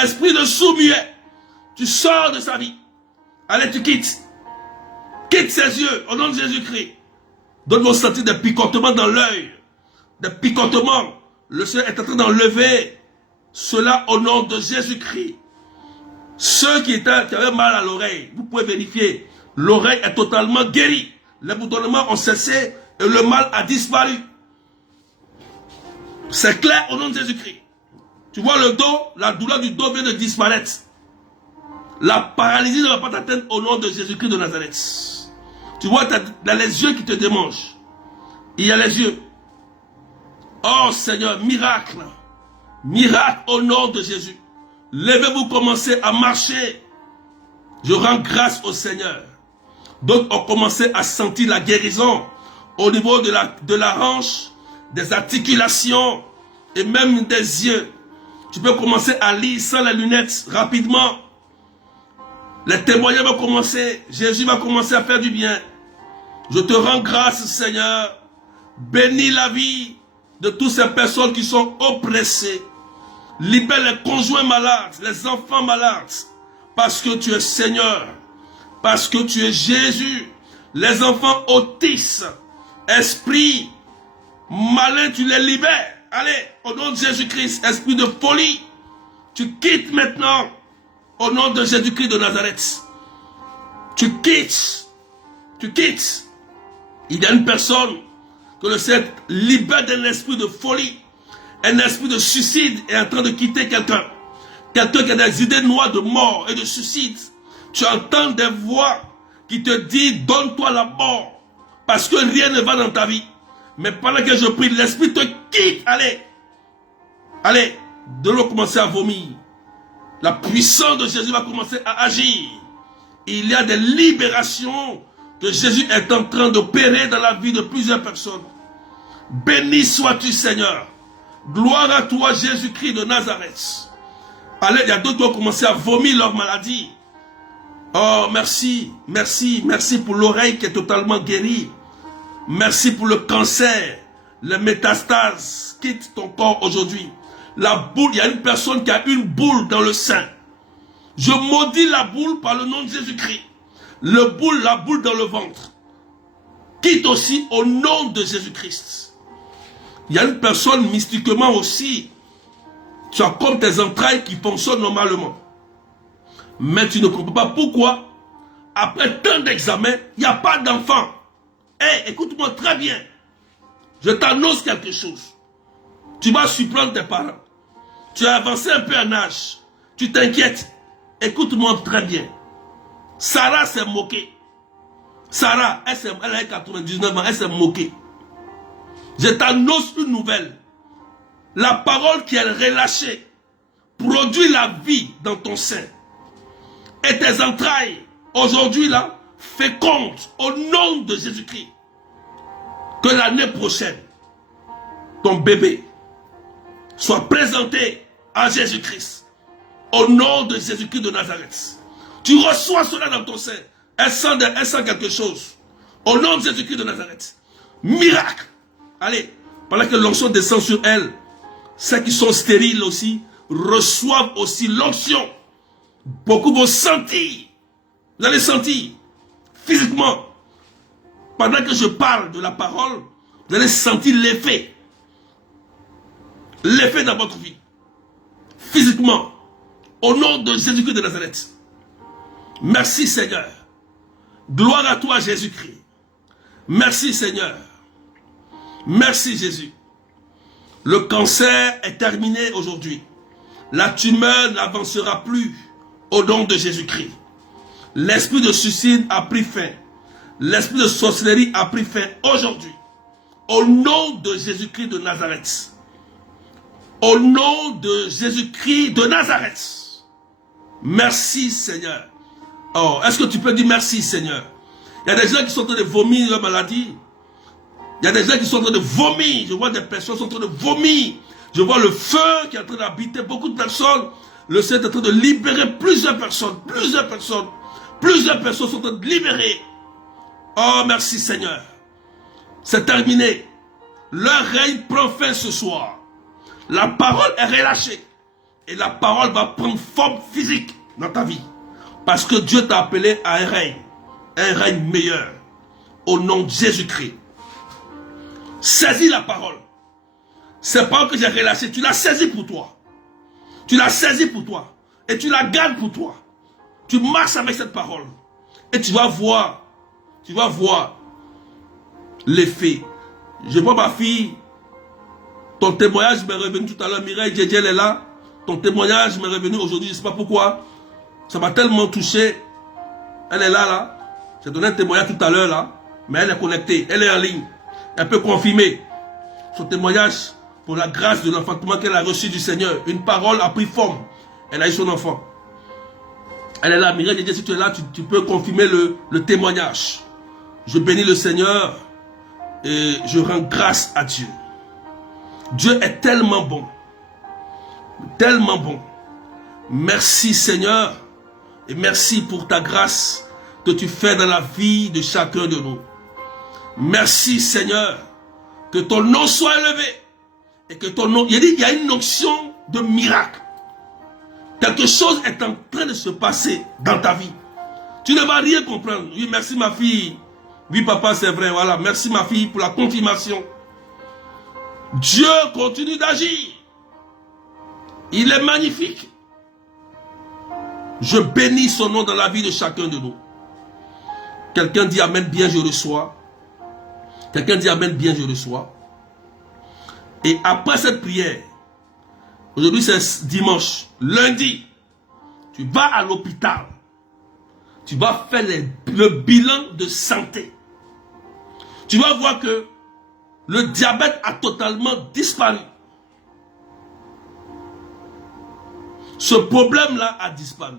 Esprit de sourd-muet, tu sors de sa vie. Allez, tu quittes. Quitte ses yeux, au nom de Jésus-Christ. D'autres vont sentir des picotements dans l'œil. Des picotements. Le Seigneur est en train d'enlever cela au nom de Jésus-Christ. Ceux qui avaient mal à l'oreille, vous pouvez vérifier. L'oreille est totalement guérie. Les boutonnements ont cessé et le mal a disparu. C'est clair au nom de Jésus-Christ. Tu vois le dos, la douleur du dos vient de disparaître. La paralysie ne va pas t'atteindre au nom de Jésus-Christ de Nazareth. Tu vois, tu as les yeux qui te démangent. Il y a les yeux. Oh Seigneur, miracle. Miracle au nom de Jésus. Levez-vous, commencez à marcher. Je rends grâce au Seigneur. D'autres ont commencé à sentir la guérison au niveau de la hanche, des articulations et même des yeux. Tu peux commencer à lire sans les lunettes rapidement. Les témoignages vont commencer. Jésus va commencer à faire du bien. Je te rends grâce, Seigneur. Bénis la vie de toutes ces personnes qui sont oppressées. Libère les conjoints malades, les enfants malades. Parce que tu es Seigneur. Parce que tu es Jésus. Les enfants autistes, esprit malin, tu les libères. Allez, au nom de Jésus-Christ, esprit de folie, tu quittes maintenant. Au nom de Jésus-Christ de Nazareth. Tu quittes. Tu quittes. Il y a une personne que le Seigneur libère d'un esprit de folie. Un esprit de suicide est en train de quitter quelqu'un. Quelqu'un qui a des idées noires de mort et de suicide. Tu entends des voix qui te disent donne-toi la mort. Parce que rien ne va dans ta vie. Mais pendant que je prie, l'esprit te quitte. Allez. Allez. De l'eau commencer à vomir. La puissance de Jésus va commencer à agir. Il y a des libérations que Jésus est en train d'opérer dans la vie de plusieurs personnes. Béni sois-tu, Seigneur. Gloire à toi, Jésus-Christ de Nazareth. Allez, il y a d'autres qui ont commencé à vomir leur maladie. Oh, merci, merci, merci pour l'oreille qui est totalement guérie. Merci pour le cancer. Les métastases quittent ton corps aujourd'hui. La boule, il y a une personne qui a une boule dans le sein. Je maudis la boule par le nom de Jésus-Christ. La boule dans le ventre. Quitte aussi au nom de Jésus-Christ. Il y a une personne mystiquement aussi. Tu as comme tes entrailles qui fonctionnent normalement. Mais tu ne comprends pas pourquoi. Après tant d'examens, il n'y a pas d'enfant. Hé, écoute-moi très bien. Je t'annonce quelque chose. Tu vas surprendre tes parents. Tu as avancé un peu en âge. Tu t'inquiètes. Écoute-moi très bien. Sarah s'est moquée. Sarah, elle a 99 ans, elle s'est moquée. Je t'annonce une nouvelle. La parole qui est relâchée produit la vie dans ton sein. Et tes entrailles, aujourd'hui là, fécondent au nom de Jésus-Christ. Que l'année prochaine, ton bébé soit présenté à Jésus-Christ. Au nom de Jésus-Christ de Nazareth. Tu reçois cela dans ton sein. Elle sent quelque chose. Au nom de Jésus-Christ de Nazareth. Miracle. Allez, pendant que l'onction descend sur elle, ceux qui sont stériles aussi, reçoivent aussi l'onction. Beaucoup vont sentir. Vous allez sentir. Physiquement. Pendant que je parle de la parole, vous allez sentir l'effet. L'effet dans votre vie. Physiquement. Au nom de Jésus-Christ de Nazareth. Merci Seigneur. Gloire à toi Jésus-Christ. Merci Seigneur. Merci Jésus. Le cancer est terminé aujourd'hui. La tumeur n'avancera plus au nom de Jésus-Christ. L'esprit de suicide a pris fin. L'esprit de sorcellerie a pris fin aujourd'hui. Au nom de Jésus-Christ de Nazareth. Au nom de Jésus-Christ de Nazareth. Merci Seigneur. Oh, est-ce que tu peux dire merci Seigneur? Il y a des gens qui sont en train de vomir leur maladie. Il y a des gens qui sont en train de vomir. Je vois des personnes qui sont en train de vomir. Je vois le feu qui est en train d'habiter beaucoup de personnes. Le Seigneur est en train de libérer plusieurs personnes. Plusieurs personnes sont en train de libérer. Oh, merci Seigneur. C'est terminé. Leur règne prend fin ce soir. La parole est relâchée. Et la parole va prendre forme physique dans ta vie. Parce que Dieu t'a appelé à un règne meilleur. Au nom de Jésus-Christ. Saisis la parole. Cette parole que j'ai relâchée, tu l'as saisie pour toi. Tu l'as saisie pour toi. Et tu la gardes pour toi. Tu marches avec cette parole. Et tu vas voir l'effet. Je vois ma fille. Ton témoignage m'est revenu tout à l'heure. Mireille Djedje, elle est là. Ton témoignage m'est revenu aujourd'hui. Je ne sais pas pourquoi. Ça m'a tellement touché. Elle est là. J'ai donné un témoignage tout à l'heure là. Mais elle est connectée. Elle est en ligne. Elle peut confirmer son témoignage pour la grâce de l'enfantement qu'elle a reçu du Seigneur. Une parole a pris forme. Elle a eu son enfant. Elle est là. Mireille Djedje, si tu es là, tu peux confirmer le témoignage. Je bénis le Seigneur et je rends grâce à Dieu. Dieu est tellement bon. Tellement bon. Merci Seigneur et merci pour ta grâce que tu fais dans la vie de chacun de nous. Merci Seigneur, que ton nom soit élevé et que ton nom, il y a une onction de miracle. Quelque chose est en train de se passer dans ta vie. Tu ne vas rien comprendre. Oui, merci ma fille. Oui papa, c'est vrai, voilà. Merci ma fille pour la confirmation. Dieu continue d'agir. Il est magnifique. Je bénis son nom dans la vie de chacun de nous. Quelqu'un dit amen, bien je reçois. Quelqu'un dit amen, bien je reçois. Et après cette prière, aujourd'hui c'est dimanche, lundi, tu vas à l'hôpital. Tu vas faire le bilan de santé. Tu vas voir que le diabète a totalement disparu. Ce problème-là a disparu.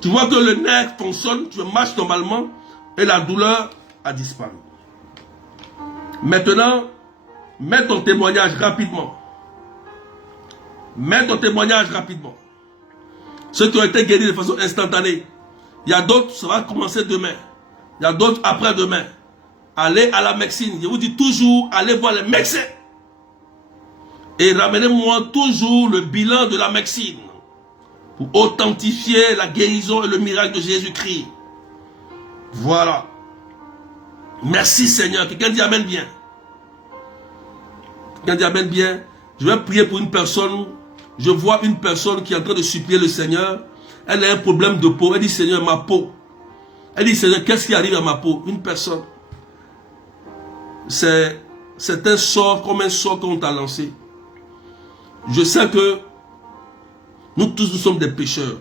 Tu vois que le nerf fonctionne, tu marches normalement et la douleur a disparu. Maintenant, mets ton témoignage rapidement. Mets ton témoignage rapidement. Ceux qui ont été guéris de façon instantanée. Il y a d'autres, ça va commencer demain. Il y a d'autres après-demain. Allez à la médecine. Je vous dis toujours, allez voir les médecins. Et ramenez-moi toujours le bilan de la médecine. Pour authentifier la guérison et le miracle de Jésus-Christ. Voilà. Merci Seigneur. Quelqu'un dit amen bien. Quelqu'un dit amen bien. Je vais prier pour une personne. Je vois une personne qui est en train de supplier le Seigneur. Elle a un problème de peau. Elle dit Seigneur, ma peau. Elle dit Seigneur, qu'est-ce qui arrive à ma peau? Une personne. C'est un sort comme un sort qu'on t'a lancé. Je sais que nous tous nous sommes des pécheurs.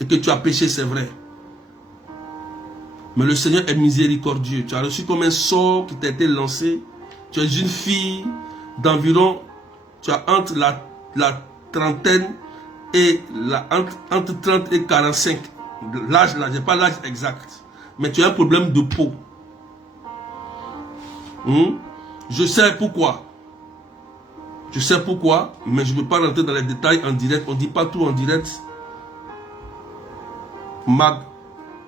Et que tu as péché, c'est vrai. Mais le Seigneur est miséricordieux. Tu as reçu comme un sort qui t'a été lancé. Tu es une fille d'environ, tu as entre la trentaine et entre 30 et 45. L'âge là, je n'ai pas l'âge exact. Mais tu as un problème de peau. Je sais pourquoi. Je sais pourquoi, mais je ne veux pas rentrer dans les détails en direct. On ne dit pas tout en direct.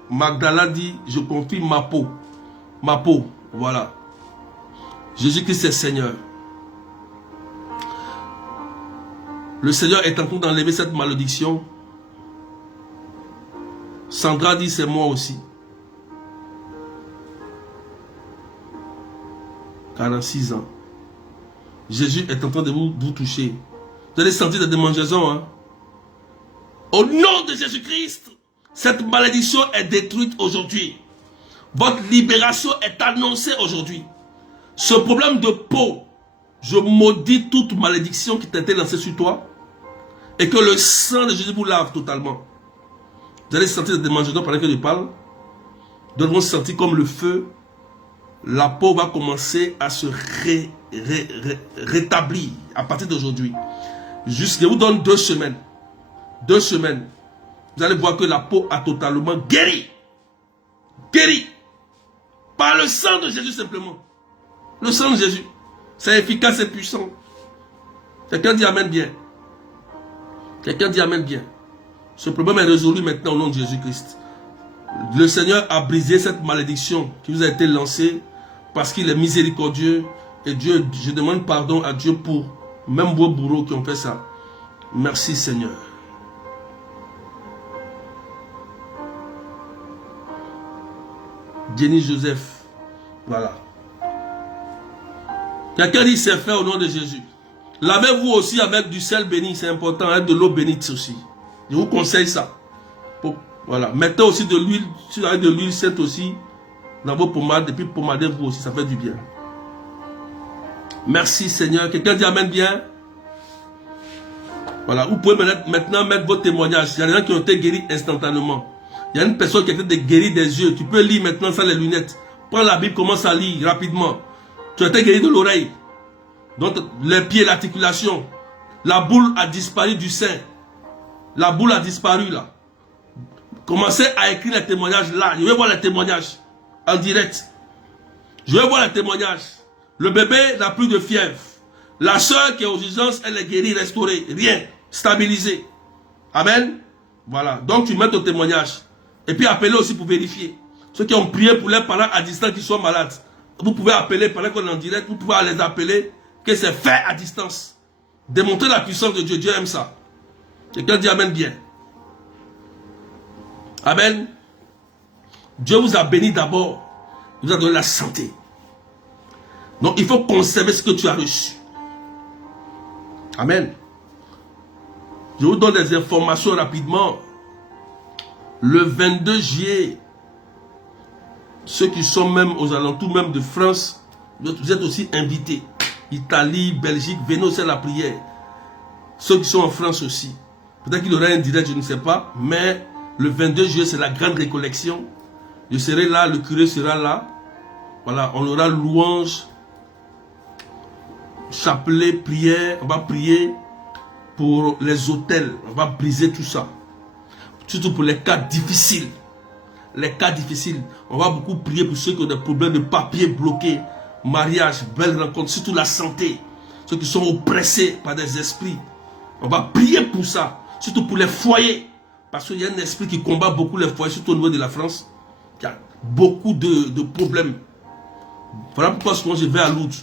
Magdala dit, je confirme ma peau. Ma peau, voilà. Jésus-Christ est Seigneur. Le Seigneur est en train d'enlever cette malédiction. Sandra dit, c'est moi aussi. 46 ans. Jésus est en train de vous toucher. Vous allez sentir des démangeaisons. Hein? Au nom de Jésus-Christ, cette malédiction est détruite aujourd'hui. Votre libération est annoncée aujourd'hui. Ce problème de peau, je maudis toute malédiction qui t'a été lancée sur toi. Et que le sang de Jésus vous lave totalement. Vous allez sentir des démangeaisons pendant que je parle. D'autres vont sentir comme le feu. La peau va commencer à se rétablir à partir d'aujourd'hui. Je vous donne 2 semaines. 2 semaines. Vous allez voir que la peau a totalement guéri. Guéri. Par le sang de Jésus simplement. Le sang de Jésus. C'est efficace et puissant. Quelqu'un dit amen bien. Quelqu'un dit amen bien. Ce problème est résolu maintenant au nom de Jésus-Christ. Le Seigneur a brisé cette malédiction qui vous a été lancée parce qu'il est miséricordieux. Et Dieu, je demande pardon à Dieu pour même vos bourreaux qui ont fait ça. Merci Seigneur. Jenny Joseph. Voilà. Quelqu'un dit c'est fait au nom de Jésus. Lavez-vous aussi avec du sel béni, c'est important, avec de l'eau bénite aussi. Je vous conseille ça. Voilà. Mettez aussi de l'huile, si vous avez de l'huile sainte aussi, dans vos pommades, et puis pommadez-vous aussi, ça fait du bien. Merci Seigneur. Quelqu'un dit amen bien. Voilà. Vous pouvez maintenant mettre vos témoignages. Il y a des gens qui ont été guéris instantanément. Il y a une personne qui a été guérie des yeux. Tu peux lire maintenant sans les lunettes. Prends la Bible, commence à lire rapidement. Tu as été guéri de l'oreille. Donc les pieds, l'articulation. La boule a disparu du sein. La boule a disparu là. Commencez à écrire les témoignages là. Je vais voir les témoignages en direct. Je vais voir les témoignages. Le bébé n'a plus de fièvre. La soeur qui est aux urgences, elle est guérie, restaurée. Rien. Stabilisée. Amen. Voilà. Donc tu mets ton témoignage. Et puis appelez aussi pour vérifier. Ceux qui ont prié pour leurs parents à distance qui sont malades. Vous pouvez appeler pendant qu'on est en direct. Vous pouvez les appeler que c'est fait à distance. Démontrer la puissance de Dieu. Dieu aime ça. Quelqu'un dit amen bien. Amen. Dieu vous a béni d'abord. Il vous a donné la santé. Donc il faut conserver ce que tu as reçu. Amen. Je vous donne des informations rapidement. Le 22 juillet, ceux qui sont même aux alentours même de France, vous êtes aussi invités. Italie, Belgique, venez aussi à la prière. Ceux qui sont en France aussi. Peut-être qu'il y aura un direct, je ne sais pas. Mais le 22 juillet, c'est la grande récollection. Je serai là, le curé sera là. Voilà, on aura louange, chapelet, prière. On va prier pour les hôtels. On va briser tout ça. Surtout pour les cas difficiles. Les cas difficiles. On va beaucoup prier pour ceux qui ont des problèmes de papier bloqués. Mariage, belle rencontre, surtout la santé. Ceux qui sont oppressés par des esprits. On va prier pour ça. Surtout pour les foyers. Parce qu'il y a un esprit qui combat beaucoup les foyers, surtout au niveau de la France. Il y a beaucoup de problèmes. Voilà pourquoi souvent je vais à Lourdes.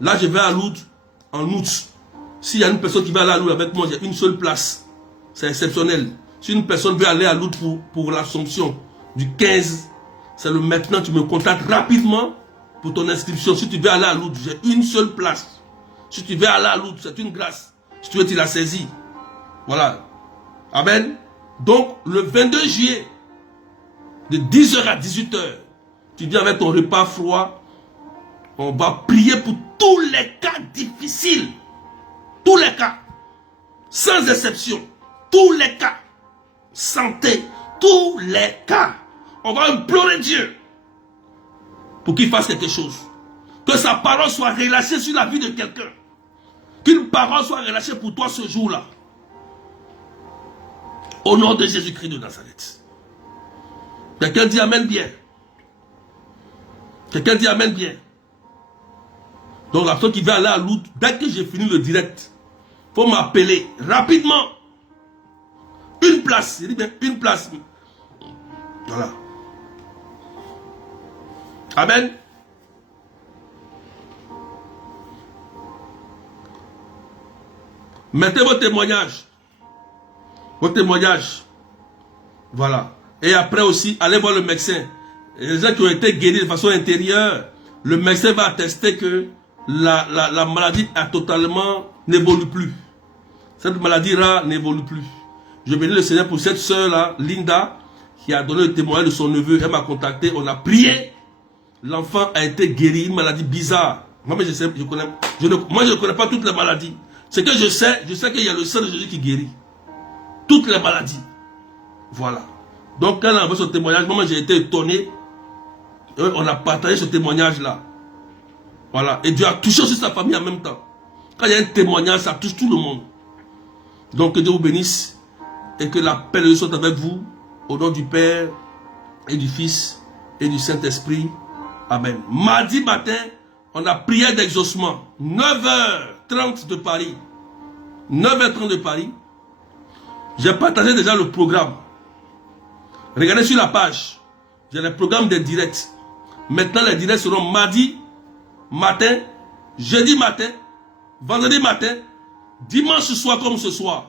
Là, je vais à Lourdes en août. S'il y a une personne qui va aller à Lourdes avec moi, j'ai une seule place. C'est exceptionnel. Si une personne veut aller à Lourdes pour l'Assomption du 15, c'est le maintenant, tu me contactes rapidement pour ton inscription. Si tu veux aller à Lourdes, j'ai une seule place. Si tu veux aller à Lourdes, c'est une grâce. Si tu veux, tu la saisis. Voilà. Amen. Donc, le 22 juillet, de 10h à 18h, tu viens avec ton repas froid. On va prier pour tous les cas difficiles. Tous les cas. Sans exception. Tous les cas. Santé. Tous les cas. On va implorer Dieu pour qu'il fasse quelque chose. Que sa parole soit relâchée sur la vie de quelqu'un. Qu'une parole soit relâchée pour toi ce jour-là. Au nom de Jésus-Christ de Nazareth. Quelqu'un dit amen bien. Quelqu'un dit amen bien. Donc la personne qui va aller à Lourdes, dès que j'ai fini le direct, il faut m'appeler rapidement. Une place. Je dis bien une place. Voilà. Amen. Mettez vos témoignages. Vos témoignages. Voilà. Et après aussi, allez voir le médecin. Les gens qui ont été guéris de façon intérieure, le médecin va attester que la maladie a totalement n'évolue plus. Cette maladie rare n'évolue plus. Je bénis le Seigneur pour cette soeur-là, Linda, qui a donné le témoignage de son neveu. Elle m'a contacté, on a prié. L'enfant a été guéri, une maladie bizarre. Moi, je ne connais pas toutes les maladies. Ce que je sais qu'il y a le sang de Jésus qui guérit. Toutes les maladies. Voilà. Donc quand on a vu ce témoignage, moi j'ai été étonné. On a partagé ce témoignage-là. Voilà. Et Dieu a touché aussi sa famille en même temps. Quand il y a un témoignage, ça touche tout le monde. Donc que Dieu vous bénisse. Et que la paix de Dieu soit avec vous. Au nom du Père et du Fils et du Saint-Esprit. Amen. Mardi matin, on a prière d'exaucement. 9h30 de Paris. 9h30 de Paris. J'ai partagé déjà le programme. Regardez sur la page. J'ai le programme des directs. Maintenant, les directs seront mardi matin, jeudi matin, vendredi matin, dimanche soir comme ce soir.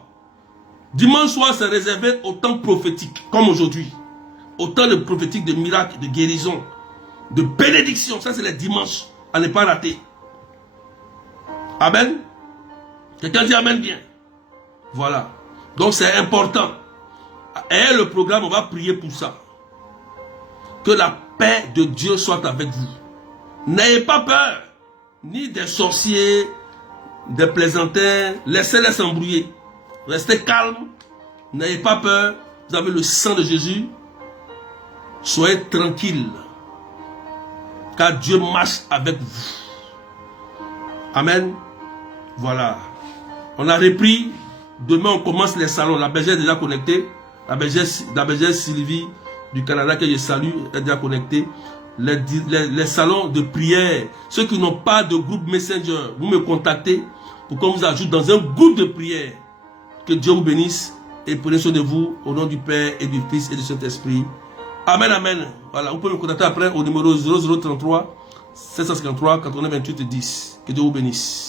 Dimanche soir, c'est réservé au temps prophétique, comme aujourd'hui. Au temps de prophétique, de miracles, de guérison, de bénédiction. Ça, c'est les dimanches à ne pas rater. Amen. Quelqu'un dit Amen bien. Voilà. Donc, c'est important. Et le programme, on va prier pour ça. Que la paix de Dieu soit avec vous. N'ayez pas peur, ni des sorciers, des plaisantins. Laissez-les s'embrouiller. Restez calme. N'ayez pas peur. Vous avez le sang de Jésus. Soyez tranquille. Car Dieu marche avec vous. Amen. Voilà. On a repris. Demain, on commence les salons. La bergère est déjà connectée. La bergère Sylvie du Canada que je salue est déjà connectée. Les salons de prière. Ceux qui n'ont pas de groupe Messenger, vous me contactez pour qu'on vous ajoute dans un groupe de prière. Que Dieu vous bénisse et prenez soin de vous au nom du Père et du Fils et du Saint-Esprit. Amen, amen. Voilà, vous pouvez me contacter après au numéro 0033 753 88 10. Que Dieu vous bénisse.